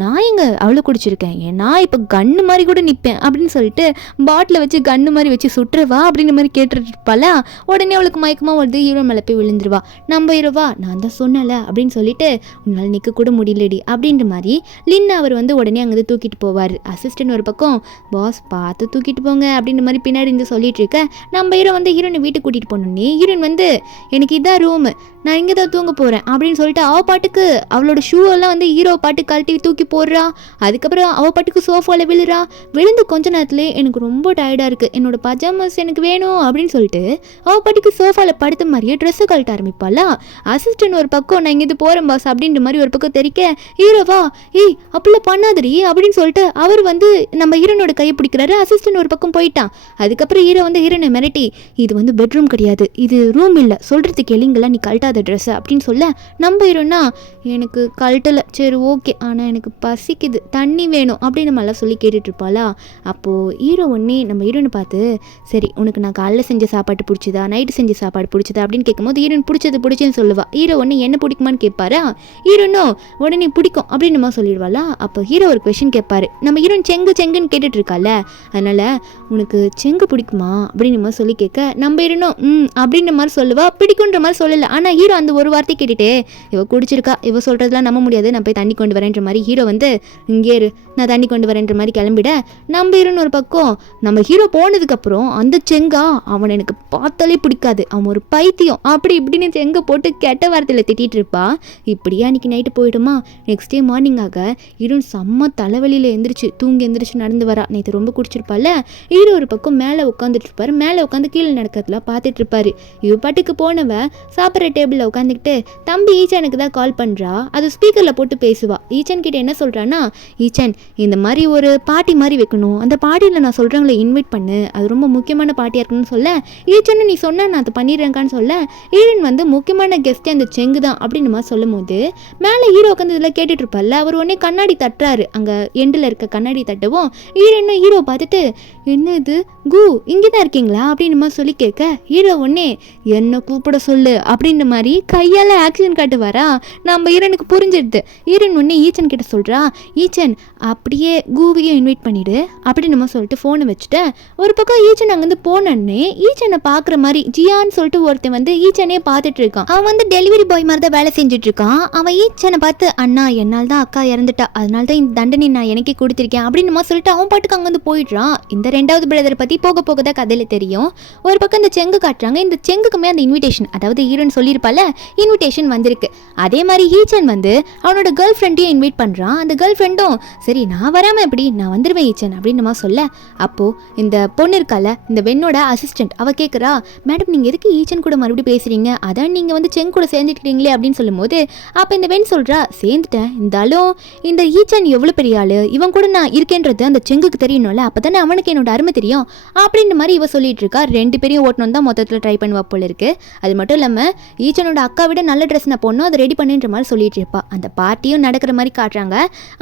நான் எங்கே அவ்வளோ குடிச்சிருக்கேன், ஏன்னா இப்போ கன்று மாதிரி கூட நிற்பேன் அப்படின்னு சொல்லிட்டு பாட்டில் வச்சு கன்று மாதிரி வச்சு சுட்டுருவா அப்படின்ற மாதிரி கேட்டுருப்பாளா. உடனே அவளுக்கு மயக்கமாக வருது, ஹீரோ மேலே போய் விழுந்துருவா. நம்ம ஹீரோவா நான் தான் சொன்னல அப்படின்னு சொல்லிட்டு உன்னால் நிற்க கூட முடியலடி அப்படின்ற மாதிரி லின் அவர் வந்து உடனே அங்கேருந்து தூக்கிட்டு போவார். அசிஸ்டன்ட் ஒரு பக்கம் பாஸ் பார்த்து தூக்கிட்டு போங்க அப்படின்ற மாதிரி பின்னாடி இருந்து சொல்லிட்டு இருக்க நம்ம ஹீரோ வந்து ஹீரோனை வீட்டுக்கு கூட்டிகிட்டு போனோன்னே ஹீரோயின் வந்து எனக்கு இதான் ரூமு, நான் இங்கே தான் தூங்க போகிறேன் அப்படின்னு சொல்லிட்டு அவள் பாட்டுக்கு அவளோட ஷூ எல்லாம் வந்து ஹீரோ பாட்டு கழட்டி தூக்கி போடுறா. அதுக்கப்புறம் அவள் பாட்டுக்கு சோஃபாவில் விழுறா. விழுந்து கொஞ்ச நேரத்தில் எனக்கு ரொம்ப டயர்டாக இருக்குது, என்னோட பஜாமஸ் எனக்கு வேணும் அப்படின்னு சொல்லிட்டு அவள் பாட்டுக்கு சோஃபாவில் படுத்த மாதிரியே ட்ரெஸ்ஸு கழட்ட ஆரம்பிப்பாளா. அசிஸ்டன்ட் ஒரு பக்கம் நான் இங்கே போகிறேன் பாஸ் அப்படின்ற மாதிரி ஒரு பக்கம் தெரிக்க ஹீரோவா அப்படிலாம் பண்ணாதடி அப்படின்னு சொல்லிட்டு அவர் வந்து நம்ம ஹீரோனோட கையை பிடிக்கிறாரு. அசிஸ்டன்ட் ஒரு பக்கம் போயிட்டான். அதுக்கப்புறம் ஹீரோ வந்து ஹீரோனை மிரட்டி இது வந்து பெட்ரூம் கிடையாது, இது ரூம் இல்லை, சொல்கிறதுக்கு எலிங்கெல்லாம் நீ கழட்டாத ட்ரெஸ் அப்படின்னு சொல்ல நம்ம ஹீரோனா எனக்கு கழட்டலை, சரி ஓகே, ஆனால் எனக்கு பசிக்குது தண்ணி வேணும் அப்படின்னு நம்மளாம் சொல்லி கேட்டுட்ருப்பாளா. அப்போது ஹீரோ ஒன்றே நம்ம ஹீரோனை பார்த்து சரி உனக்கு நான் காலைல செஞ்ச சாப்பாடு பிடிச்சதா நைட்டு செஞ்ச சாப்பாடு பிடிச்சதா அப்படின்னு கேட்கும்போது ஹீரோயின் பிடிச்சதுன்னு சொல்லுவா. ஹீரோ ஒன்று என்ன பிடிக்குமான்னு கேட்பாரா. ஹீரோனோ உடனே பிடிக்கும் அப்படின்னு நம்ம சொல்லிடுவாளா. அப்போ ஹீரோ ஒரு கொஷின் கேட்பாரு. நம்ம ஹீரோயின் செங்குன்னு கேட்டுட்டு இருக்கால, அதனால் உனக்கு செங்கு பிடிக்குமா அப்படின்னு நம்ம சொல்லி கேட்க நம்ம ஹீரோனோ அப்படின்ற மாதிரி சொல்லுவா. பிடிக்குன்ற மாதிரி சொல்லலை. ஆனால் ஹீரோ அந்த ஒரு வார்த்தை கேட்டுட்டு இவ குடிச்சிருக்கா, இவ சொல்கிறதுலாம் நம்ப முடியாது, நான் போய் தண்ணி கொண்டு வரேன்ற மாதிரி ஹீரோ வந்து இங்கே இரு நான் தண்ணி கொண்டு வரேன்ற மாதிரி கிளம்பிட நம்ம ஹீரோன்னு ஒரு பக்கம் நம்ம ஹீரோ போனதுக்கப்புறம் அந்த செங்கா அவனை எனக்கு பார்த்தாலே பிடிக்காது, அவன் ஒரு பைத்தியம் அப்படி இப்படின்னு செங்கை போட்டு கெட்ட வார்த்தையில் திட்டிகிட்டு இருப்பா. இப்படியே அன்றைக்கி நைட்டு போயிடுமா. நெக்ஸ்ட் டே மார்னிங்காக ஹீரோன் செம்ம தலைவலியில் தூங்கி எந்திரிச்சு நடந்து வரா. நேற்று ரொம்ப குடிச்சிருப்பால. ஹீரோ ஒரு பக்கம் மேலே உட்காந்துட்டு இருப்பாரு. மேலே உட்காந்து கீழே நடக்கிறதுலாம் பார்த்துட்டு இருப்பாரு. இவ பாட்டுக்கு போனவ சாப்பிட்ற டேபிளில் உட்காந்துக்கிட்டு தம்பி ஈச்சனுக்கு தான் கால் பண்ணுறா. அது ஸ்பீக்கரில் போட்டு பேசுவா. ஈச்சன் கிட்ட என்ன சொல்கிறான்னா, ஈச்சன் இந்த மாதிரி ஒரு பார்ட்டி மாதிரி வைக்கணும், அந்த பார்ட்டியில் நான் சொல்கிறவங்களை இன்வைட் பண்ணு, அது ரொம்ப முக்கியமான பார்ட்டியாக இருக்குன்னு சொல்ல ஈச்சன்னு நீ சொன்ன நான் அதை பண்ணிடுறேங்கான்னு சொல்ல ஹீரோயின் வந்து முக்கியமான கெஸ்ட்டே அந்த செங்கு தான் அப்படின்னு மாதிரி சொல்லும் போது மேலே ஹீரோ உட்காந்து இதெல்லாம் கேட்டுட்டு இருப்பார்ல, அவர் உடனே கண்ணாடி தட்டுறாரு. அங்கே எண்டில் இருக்க கண்ணாடி தட்டவும் ஹீரோ பார்த்துட்டு என்ன இது கு இங்கே தான் இருக்கீங்களா அப்படின்னு மாதிரி சொல்லி கேட்க ஹீரோ உடனே என்ன கூப்பிட சொல்லு அப்படின்ற மாதிரி கையால் ஆக்ஷன் காட்டுவாரா. நம்ம ஹீரோனுக்கு புரிஞ்சிடுது. ஹீரோன் ஒன்று ஈச்சன் கிட்ட சொல்கிறா, ஈச்சன் அப்படியே கூவியும் இன்வைட் பண்ணிவிடு அப்படின்னு நம்ம சொல்லிட்டு ஃபோனை வச்சுட்டு ஒரு பக்கம் ஈச்சன் அங்கேருந்து போனோடனே ஈச்சனை பார்க்குற மாதிரி ஜியான்னு சொல்லிட்டு ஒருத்தன் வந்து ஈச்சனே பார்த்துட்டு இருக்கான். அவன் வந்து டெலிவரி பாய் மாதிரி தான் வேலை செஞ்சுட்டு இருக்கான். அவன் ஈச்சனை பார்த்து அண்ணா என்னால் தான் அக்கா இறந்துட்டா, அதனால தான் இந்த தண்டனை நான் எனக்கே கொடுத்துருக்கேன் அப்படின்னு மாதிரி சொல்லிட்டு அவன் பாட்டுக்கு அங்கேருந்து போயிடுறான். இந்த ரெண்டாவது பிரதரை பற்றி போக போக தான் கதையில் தெரியும். ஒரு பக்கம் இந்த செங்கு காட்டுறாங்க. இந்த செங்குக்குமே அந்த இன்விடேஷன், அதாவது ஹீரோன்னு சொல்லியிருப்பாள் வந்திருப்பால, இன்விடேஷன் வந்திருக்கு. அதே மாதிரி ஈச்சன் வந்து அவனோட கேர்ள் ஃப்ரெண்டையும் இன்வைட் பண்ணுறான். அந்த கேர்ள் ஃப்ரெண்டும் சரி நான் வராமல் எப்படி, நான் வந்துடுவேன் ஈச்சன் அப்படின்னு நம்ம சொல்ல, அப்போது இந்த பொண்ணு இருக்கால, இந்த வெண்ணோட அசிஸ்டன்ட், அவள் கேட்குறா, மேடம் நீங்கள் எதுக்கு ஈச்சன் கூட மறுபடியும் பேசுகிறீங்க, அதான் நீங்கள் வந்து செங் கூட சேர்ந்துக்கிட்டீங்களே அப்படின்னு சொல்லும்போது, அப்போ இந்த வெண் சொல்கிறா, சேர்ந்துட்டேன், இருந்தாலும் இந்த ஈச்சன் எவ்வளோ பெரிய ஆள், இவன் கூட நான் இருக்கேன்றது அந்த செங்குக்கு தெரியணும்ல, அப்போ தானே அவனுக்கு என்னோட அருமை தெரியும் அப்படின்ற மாதிரி இவ சொல்லிட்டு இருக்கா. 2 பேரையும் ஓட்டணும் தான் மொத்தத்தில் ட்ரை பண்ணுவா போல இருக்கு. அது மட்டும் இல்லாமல் ஈச்சனோட அக்கா விட நல்ல ட்ரெஸ் நான் போடணும், அதை ரெடி பண்ணுன்ற மாதிரி சொல்லிட்டு இருப்பா. அந்த பார்ட்டியும் நடக்கிற மாதிரி காட்டுறாங்க.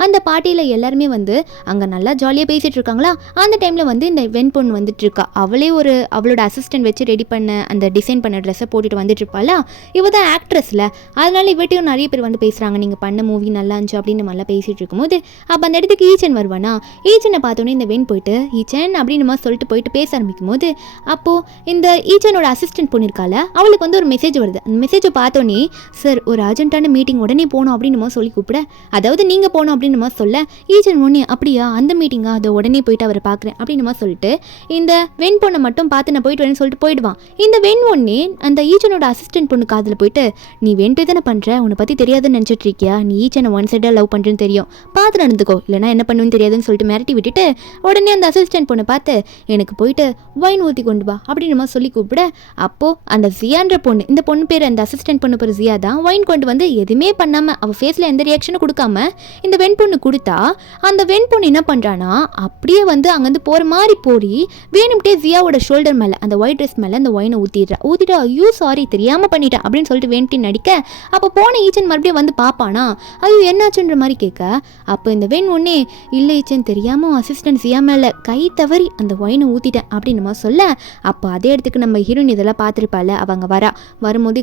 அந்த பார்ட்டியில் எல்லாருமே வந்து அங்கே நல்லா ஜாலியாக பேசிகிட்டு இருக்காங்களா. அந்த டைமில் வந்து இந்த வெண் பொண்ணு வந்துட்டு இருக்கா. அவளே அவளோட அசிஸ்டன்ட் வச்சு ரெடி பண்ண அந்த டிசைன் பண்ண ட்ரெஸ்ஸை போட்டுட்டு வந்துட்டு இருப்பாளா. இவ தான் ஆக்ட்ரஸில், அதனால இவட்டையும் நிறைய பேர் வந்து பேசுகிறாங்க, நீங்கள் பண்ண மூவி நல்லா இருந்துச்சு அப்படின்னு மாதிரிலாம் பேசிகிட்டு இருக்கும்போது, அப்போ அந்த இடத்துக்கு ஈச்சன் வருவானா. ஈச்சனை பார்த்தோன்னே இந்த வெண் போயிட்டு ஈச்சன் அப்படின்னு மாதிரி சொல்லிட்டு போயிட்டு பேச ஆரம்பிக்கும் போது, அப்போது இந்த ஈச்சனோட அசிஸ்டன்ட் பொண்ணு இருக்கால, அவளுக்கு வந்து ஒரு மெசேஜ் வருது. அந்த மெசேஜை பார்த்தோன்னே, சார் ஒரு அர்ஜென்ட்டான மீட்டிங் உடனே போகணும் அப்படின்னு மாதிரி சொல்லி கூப்பிட, அதாவது நீங்கள் போகணும் அப்படின்னு மாதிரி சொல்ல, ஈச்சன் ஒன்று அப்படியா அந்த மீட்டிங்கா, அதை உடனே போயிட்டு அவரை பார்க்குறேன் அப்படின்னு மாதிரி சொல்லிட்டு இந்த வெண் பொண்ணை மட்டும் பார்த்து நான் போயிட்டு வரேன்னு சொல்லிட்டு போயிடுவான். இந்த வெண் ஒன்னே அந்த ஈச்சனோட அசிஸ்டன்ட் பொண்ணு காதில் போயிட்டு, நீ வெண்ட்டு தானே பண்ணுற, உன்னை பற்றி தெரியாதுன்னு நினச்சிட்டு இருக்கியா, நீ ஈச்சனை ஒன் சைடாக லவ் பண்ணுறேன்னு தெரியும், பார்த்து நடந்துக்கோ, இல்லைனா என்ன பண்ணுன்னு தெரியாதுன்னு சொல்லிட்டு மிரட்டி விட்டுட்டு உடனே அந்த அசிஸ்டன்ட் பொண்ணை பார்த்து, எனக்கு போயிட்டு வைன் ஊற்றி கொண்டு வா அப்படின்னு நம்ம சொல்லி கூப்பிட, அப்போது அந்த ஜியான்ற பொண்ணு, இந்த பொண்ணு பேர் அந்த அசிஸ்டன்ட் பொண்ணு பேர் ஜியா தான், வைன் கொண்டு வந்து எதுவுமே பண்ணாமல் அவள் ஃபேஸில் எந்த ரியாக்ஷனும் கொடுக்காம இந்த வெண் பொண்ணு கொடுத்தா, அந்த வெண் பொண்ணு என்ன பண்ணுறான்னா அப்படியே வந்து அங்கேருந்து போகிற மாதிரி போடி வேணும்ட்டே ஜியாவோட ஷோல்டர் மேலே அந்த ஒயிட் ட்ரெஸ் மேலே அந்த ஒயினை ஊற்றிட்டு ஐயோ சாரி தெரியாமல் பண்ணிட்டேன் அப்படின்னு சொல்லிட்டு வேண்டி நடிக்க, அப்போ போன ஈச்சன் மறுபடியும் வந்து பார்ப்பானா, ஐயோ என்னாச்சுன்ற மாதிரி கேட்க, அப்போ இந்த வெண் ஒன்னே இல்லை ஈச்சன் தெரியாமல் அசிஸ்டன்ட் ஜியா மேலே கை தவறி அந்த ஒயினை ஊற்றிட்டேன் அப்படின்னு நம்ம சொல்ல, அப்போ அதே இடத்துக்கு நம்ம ஹீரோயின் இதெல்லாம் பார்த்துருப்பாள். அவங்க வரும்போது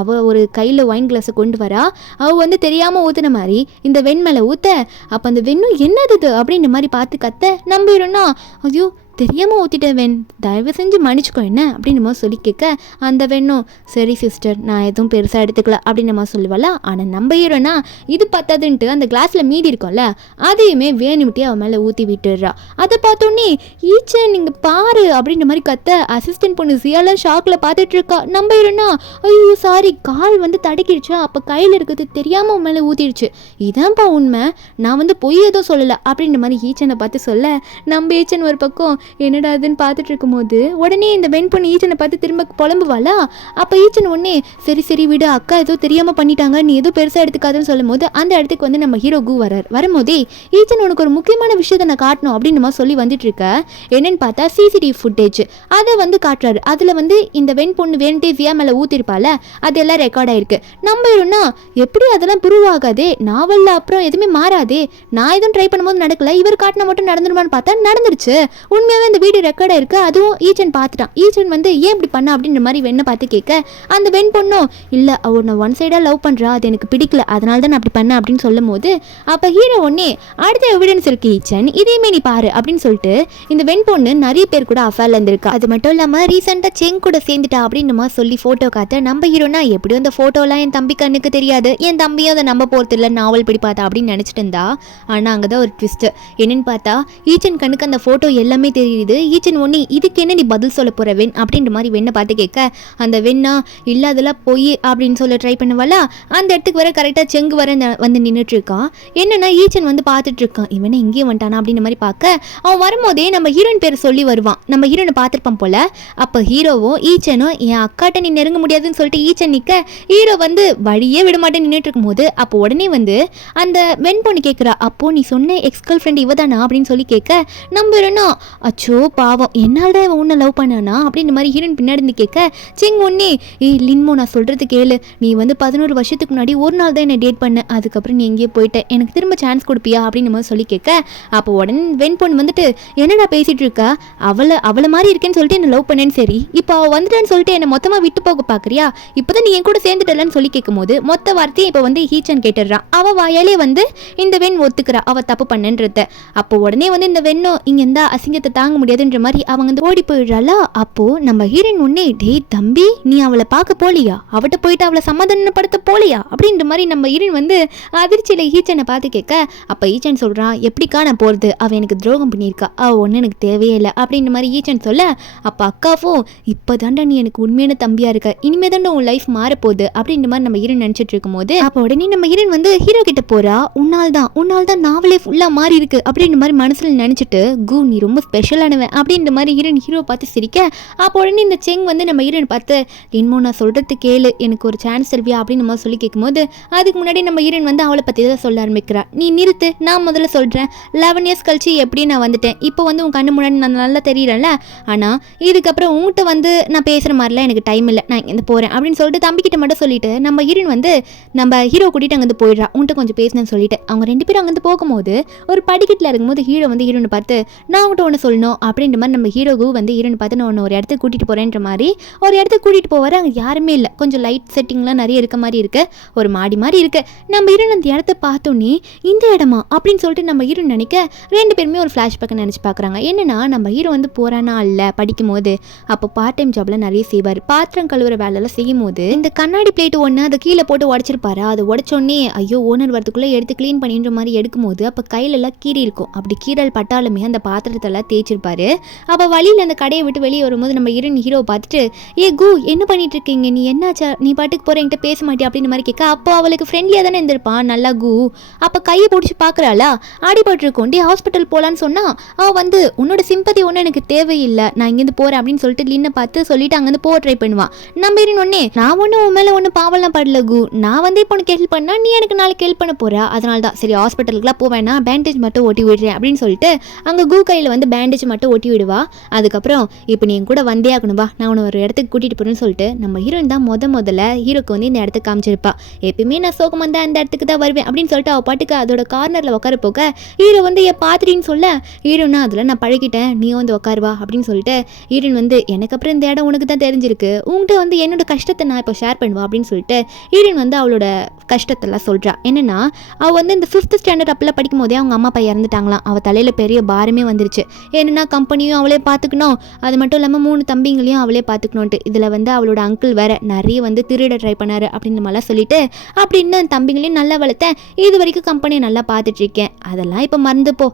அவள் ஒரு கையில் ஒயின் கிளாஸை கொண்டு வரா, அவள் வந்து தெரியாமல் ஊற்றுன மாதிரி இந்த வெண் மேலே ஊற்ற, அப்போ அந்த வெண்ணும் என்னது அப்படின்ற மாதிரி பார்த்து கத்த, நம்பிடும்னா ஐயோ தெரியாமல் ஊற்றிட்டேன் வெண், தயவு செஞ்சு மன்னிச்சுக்கோ என்ன அப்படின்னு நம்ம சொல்லி கேட்க, அந்த வெண்ணும் சரி சிஸ்டர் நான் எதுவும் பெருசாக எடுத்துக்கல அப்படின்னு நம்ம சொல்லுவாள். ஆனால் நம்ம ஹீரோனா இது பத்தாதுன்ட்டு அந்த கிளாஸில் மீதி இருக்கும்ல அதையுமே வேணுமிட்டே அவன் மேலே ஊற்றி விட்டுடுறா. அதை பார்த்தோன்னே ஈச்சன் நீங்கள் பாரு அப்படின்ற மாதிரி கத்த, அசிஸ்டன்ட் பொண்ணு ஜியாலாம் ஷாக்கில் பார்த்துட்டு இருக்கா. நம்ம ஹீரோனா ஐயோ சாரி கால் வந்து தடுக்கிடுச்சா, அப்போ கையில் இருக்கிறது தெரியாமல் அவன் மேலே ஊற்றிடுச்சு, இதான்ப்பா உண்மை, நான் வந்து பொய் எதுவும் சொல்லலை அப்படின்ற மாதிரி ஈச்சனை பார்த்து சொல்ல, நம்ம ஈச்சன் ஒரு பக்கம் என்னடா அதுன்னு பார்த்துட்டு இருக்கும்போது உடனே இந்த வெண் பொண்ணு ஈச்சனை பார்த்து திரும்ப புலம்புவாளா. அப்போ ஈச்சன் உடனே சரி சரி விடு அக்கா ஏதோ தெரியாமல் பண்ணிட்டாங்க, நீ ஏதோ பெருசாக எடுத்துக்காதுன்னு சொல்லும் போது அந்த இடத்துக்கு வந்து நம்ம ஹீரோ கு வரும்போதே, ஈச்சன் உனக்கு ஒரு முக்கியமான விஷயத்தை நான் காட்டணும் அப்படின்னு நம்ம சொல்லி வந்துட்டு இருக்க, என்னன்னு பார்த்தா சிசிடிவி ஃபுட்டேஜ் அதை வந்து காட்டுறாரு. அதில் வந்து இந்த வெண் பொண்ணு வேணுட்டே ஜியா மேலே ஊற்றிருப்பால அதெல்லாம் ரெக்கார்ட் ஆயிருக்கு. நம்ம ஹீரோனா எப்படி அதெல்லாம் ப்ரூவ் ஆகாதே, நாவலில் அப்புறம் எதுவுமே மாறாதே, நான் எதுவும் ட்ரை பண்ணும்போது நடக்கல, இவர் காட்டினா மட்டும் நடந்துருமான்னு பார்த்தா நடந்துருச்சு, உண்மையாகவே இந்த வீடியோ ரெக்கார்டாக இருக்கு, அதுவும் ஈச்சன் பார்த்துட்டான். ஈச்சன் வந்து ஏன் இப்படி பண்ண அப்படின்ற மாதிரி வெண்ணை பார்த்து கேட்க, அந்த வெண் பொண்ணும் இல்லை அவள் நான் ஒன் சைடாக லவ் பண்ணுறா, அது எனக்கு பிடிக்கல, அதனால தான் நான் அப்படி பண்ணேன் அப்படின்னு சொல்லும் போது, அப்போ ஹீரோ ஒன்னே அடுத்த எவிடன்ஸ் இருக்கு ஈச்சன், இதையுமே நீ பாரு அப்படின்னு சொல்லிட்டு இந்த வெண் பொண்ணு நிறைய பேர் கூட அஃபேர்ல இருந்திருக்கா. அது மட்டும் இல்லாமல் ரீசெண்டாக செங் கூட சேர்ந்துட்டா அப்படின்னு நம்ம சொல்லி ஃபோட்டோ காத்த, நம்ம ஹீரோனா எப்படியும் அந்த ஃபோட்டோலாம் என் தம்பி கண்ணுக்கு தெரியாது, என் தம்பியும் அதை நம்ப போகிறது இல்லை, நாவல் படி பார்த்தா அப்படின்னு நினச்சிட்டு இருந்தா. ஆனால் அங்கே தான் ஒரு ட்விஸ்ட் என்னன்னு பார்த்தா, ஈச்சன் கண்ணுக்கு அந்த ஃபோட்டோ எல்லாமே தெரியுது. ஈச்சன் ஒன்னே இதுக்கு என்ன நீ பதில் சொல்ல போற வெண் அப்படின்ற மாதிரி வெண்ணை பார்த்து கேட்க, அந்த வெண்ணா இல்லை அதெல்லாம் போய் அப்படின்னு சொல்ல ட்ரை பண்ணுவாளா. அந்த இடத்துக்கு வர கரெக்டாக செங்கு வர வந்து நின்றுட்டு இருக்கான். என்னன்னா ஈச்சன் வந்து பார்த்துட்டு இருக்கான், இவனை இங்கேயும் வந்துட்டானா அப்படின்ற மாதிரி பார்க்க, அவன் வரும்போதே நம்ம ஹீரோயின் பேர் சொல்லி வருவான். நம்ம ஹீரோனை பார்த்துருப்பான் போல. அப்போ ஹீரோவும் ஈச்சனும் என் அக்காட்ட நீ நெருங்க முடியாதுன்னு சொல்லிட்டு ஈச்சன் நிற்க, ஹீரோ வந்து வழியே விட மாட்டேன்னு நின்றுட்டு இருக்கும்போது அப்போ உடனே வந்து அந்த வெண் பொண்ணு கேட்குறா, அப்போ நீ சொன்ன எக்ஸ் கேர்ள் ஃப்ரெண்ட் இவ தானா அப்படின்னு சொல்லி கேட்க, நம்புறேன்னா அச்சோ பாவம் என்னால் தான் உன்னை லவ் பண்ணானா அப்படின்ற மாதிரி ஹீரோயின் பின்னாடி இருந்து கேட்க, செங் ஒன்னே லின்மோ நான் சொல்கிறது கேளு, நீ வந்து 11 வருஷத்துக்கு முன்னாடி ஒரு நாள் தான் என்னை டேட் பண்ண, அதுக்கப்புறம் நீ எங்கேயே போயிட்ட, எனக்கு திரும்ப சான்ஸ் கொடுப்பியா அப்படின்னு மாதிரி சொல்லி கேட்க, அப்போ உடனே வெண் பொண்ணு வந்துட்டு என்னடா பேசிகிட்டு இருக்கா, அவளை மாதிரி இருக்கேன்னு சொல்லிட்டு என்னை லவ் பண்ணேன்னு சரி, இப்போ அவள் வந்துட்டான்னு சொல்லிட்டு என்னை மொத்தமாக விட்டு போக பார்க்குறியா, இப்போ தான் நீ என் கூட சேர்ந்துட்டலன்னு சொல்லி கேட்கும் போது மொத்த வார்த்தையை இப்போ வந்து ஈச்சன் கேட்டுடுறான். அவள் வாயாலே வந்து இந்த வெண் ஒத்துக்கிறா அவள் தப்பு பண்ணன்றத. அப்போ உடனே வந்து இந்த வெண்ணும் இங்கே இருந்தா அசிங்கத்தை தாங்க முடியாதுன்ற மாதிரி அவங்க வந்து ஓடி போயிடுறாளா. அப்போ நம்ம ஹீரோயின் உடனே டேய் தம்பி நீ அவளை பார்க்க போலியா, அவட்ட போயிட்டு அவளை சமாதானப்படுத்த போலியா அப்படின்ற மாதிரி நம்ம ஹீரோயின் வந்து அதிர்ச்சியில ஈச்சனை பார்த்து கேட்க, அப்ப ஈச்சன் சொல்றான் எப்படிக்கா நான் போறது, அவ எனக்கு துரோகம் பண்ணியிருக்கா, அவ ஒண்ணு எனக்கு தேவையே இல்லை அப்படின்ற மாதிரி ஈச்சன் சொல்ல, அப்ப அக்காவும் இப்பதாண்டா நீ எனக்கு உண்மையான தம்பியா இருக்க, இனிமே தாண்டா உன் லைஃப் மாறப்போகுது அப்படின்ற மாதிரி நம்ம ஹீரோயின் நினைச்சிட்டு இருக்கும் போது அப்ப உடனே நம்ம ஹீரோயின் வந்து ஹீரோ கிட்ட போறா. உன்னால் தான் நாவலே ஃபுல்லா மாறி இருக்கு அப்படின்ற மாதிரி மனசுல நினைச்சிட்டு கு நீ ரொம்ப ஸ்பெஷலானவன் அப்படின்ற மாதிரி ஹீரோயின் ஹீரோ பார்த்து சிரிக்க, அப்போ உடனே இந்த செங் வந்து நம்ம ஹீரோயின் பார்த்து இன்மோ நான் சொல்றது கேளு, எனக்கு ஒரு சான்ஸ் தருவியா அப்படின்னு நம்ம சொல்லி கேட்கும்போது அதுக்கு முன்னாடி நம்ம ஹீரோயின் வந்து அவளை பத்தி தான் சொல்ல ஆரம்பிக்கிறா. நீ நிறுத்து, நான் முதல்ல சொல்றேன், 11 இயர்ஸ் கழிச்சு எப்படி நான் வந்துட்டேன், இப்போ வந்து உன் கண்ணு முன்னாடி நான் நல்லா தெரியறேன்ல, ஆனா இதுக்கப்புறம் உங்ககிட்ட வந்து நான் பேசுற மாதிரிலாம் எனக்கு டைம் இல்லை, நான் இங்கே போறேன் அப்படின்னு சொல்லிட்டு தம்பிக்கிட்ட மட்டும் சொல்லிட்டு நம்ம ஹீரோயின் வந்து நம்ம ஹீரோ கூட்டிட்டு அங்கே போயிடுறா. உன்கிட்ட கொஞ்சம் பேசணும்னு சொல்லிட்டு அவங்க 2 பேரும் அங்கே போகும்போது ஒரு படிக்கட்டில் இருக்கும்போது ஹீரோ வந்து ஹீரோனை பார்த்து நான் உங்கள்கிட்ட ஒன்று சொல்லணும் அப்படின்ற மாதிரி நம்ம ஹீரோவு வந்து ஹீரோனை பார்த்து நான் ஒன்று ஒரு இடத்துக்கு கூட்டிட்டு போறேன்ற மாதிரி ஒரு இடத்துக்கு கூட்டிட்டு போவாரு. அங்கே யாருமே இல்லை, கொஞ்சம் லைட் செட்டிங்லாம் நிறைய இருக்க மாதிரி இருக்கு, ஒரு மாடி மாதிரி இருக்கு. நம்ம ஹீரோன் அந்த இடத்த பார்த்தோன்னே இந்த இடமா அப்படின்னு சொல்லிட்டு நம்ம ஹீரோன் நினைக்க 2 பேருமே ஒரு ஃப்ளாஷ்பேக்கை நினச்சி பார்க்குறாங்க. என்னன்னா நம்ம ஹீரோ வந்து போறானா இல்லை படிக்கும் போது அப்போ பார்ட் டைம் ஜாப்ல நிறைய செய்வார், பாத்திரம் கழுவுற வேலையெல்லாம் செய்யும் போது இந்த கண்ணாடி பிளேட் ஒன்று அதை கீழே போட்டு உடச்சிருப்பாரு. அதை உடச்சோடனே ஐயோ ஓனர் வரதுக்குள்ளே எடுத்து க்ளீன் பண்ணின்ற மாதிரி எடுக்கும்போது அப்போ கையிலெல்லாம் கீறி இருக்கும், அப்படி கீரல் பட்டாலுமே அந்த பாத்திரத்தெல்லாம் தேய்ச்சிருப்பாரு. அப்போ வழியில் அந்த கடையை விட்டு வெளியே வரும்போது நம்ம ஹீரோ பார்த்துட்டு ஏ கு என்ன பண்ணிட்டு இருக்கீங்க, நீ என்னாச்சா, நீ பாட்டுக்கு போற என்கிட்ட பேச மாட்டியா அப்படின்னு மாதிரி கேட்க, அப்போ அவளுக்கு ஃப்ரெண்ட்லியாக தானே இருந்திருப்பான் நல்லா கு, அப்போ கையை பிடிச்சி பார்க்குறாளா அடிபட்டிருக்கும், டே ஹாஸ்பிட்டல் போகலான்னு சொன்னா அவள் வந்து உன்னோட சிம்பத்தி ஒன்றும் எனக்கு தேவையில்லை, நான் இங்கேருந்து போகிறேன் அப்படின்னு சொல்லிட்டு லின்னை பார்த்து சொல்லிட்டு அங்கேருந்து போக ட்ரை பண்ணுவான். நம்ம ஒன்னே நான் ஒன்றும் உன் மேலே ஒன்றும் பாவலாம் படல கு, நான் வந்து இப்போ உனக்கு ஹெல்ப் பண்ணா நீ எனக்கு நாளைக்கு ஹெல்ப் பண்ண போற, அதனால தான் சரி ஹாஸ்பிட்டலுக்குலாம் போவேன்னா பேண்டேஜ் மட்டும் ஒட்டி விடுறேன் அப்படின்னு சொல்லிட்டு அங்கே கு கையில் வந்து பேண்டேஜ் மட்டும் ஒட்டி விடுவா. அதுக்கப்புறம் இப்போ நீ கூட வந்தே ஆகணும்பா, நான் உன்னை ஒரு இடத்துக்கு கூட்டிகிட்டு போகிறேன்னு சொல்லிட்டு நம்ம ஹீரோயின் தான் முதல்ல ஹீரோக்கு வந்து இந்த இடத்துக்கு காமிச்சிருப்பா. எப்பயுமே நான் சோகம் வந்தால் அந்த இடத்துக்கு தான் வருவேன் அப்படின்னு சொல்லிட்டு அவள் பாட்டுக்கு அதோட கார்னரில் உட்கார போக ஹீரோ வந்து என் பாத்திரின்னு சொல்ல ஹீரோனா அதில் நான் பழகிட்டேன் நீ வந்து உட்காருவா அப்படின்னு சொல்லிட்டு ஹீரோயின் வந்து எனக்கு அப்புறம் இந்த இடம் உனக்கு தான் தெரிஞ்சிருக்கு, உங்கள்கிட்ட வந்து என்னோட கஷ்டத்தை நான் இப்போ ஷேர் பண்ணுவா அப்படின்னு சொல்லிட்டு ஹீரோயின் வந்து அவளோட கஷ்டத்தெல்லாம் சொல்கிறா. என்னன்னா அவள் வந்து இந்த 5th ஸ்டாண்டர்ட் அப்பெல்லாம் படிக்கும் போதே அவங்க அம்மா அப்பா இறந்துட்டாங்களாம், அவள் தலையில் பெரிய பாரமே வந்துருச்சு. என்னன்னா கம்பெனியும் அவளே பார்த்துக்கணும், அது மட்டும் இல்லாமல் 3 தம்பிங்களையும் அவளே பார்த்துக்கணுன்ட்டு, இதில் வந்து அவளோட அங்கிள் வேற நிறைய வந்து திருட ட்ரை பண்ணாரு அப்படின்னு மாதிரிலாம் சொல்லிட்டு அப்படின்னு தம்பிங்களையும் நல்லா வளர்த்தேன், இது வரைக்கும் கம்பெனியை நல்லா பார்த்துட்டு இருக்கேன், அதெல்லாம் இப்போ மறந்துப்போ,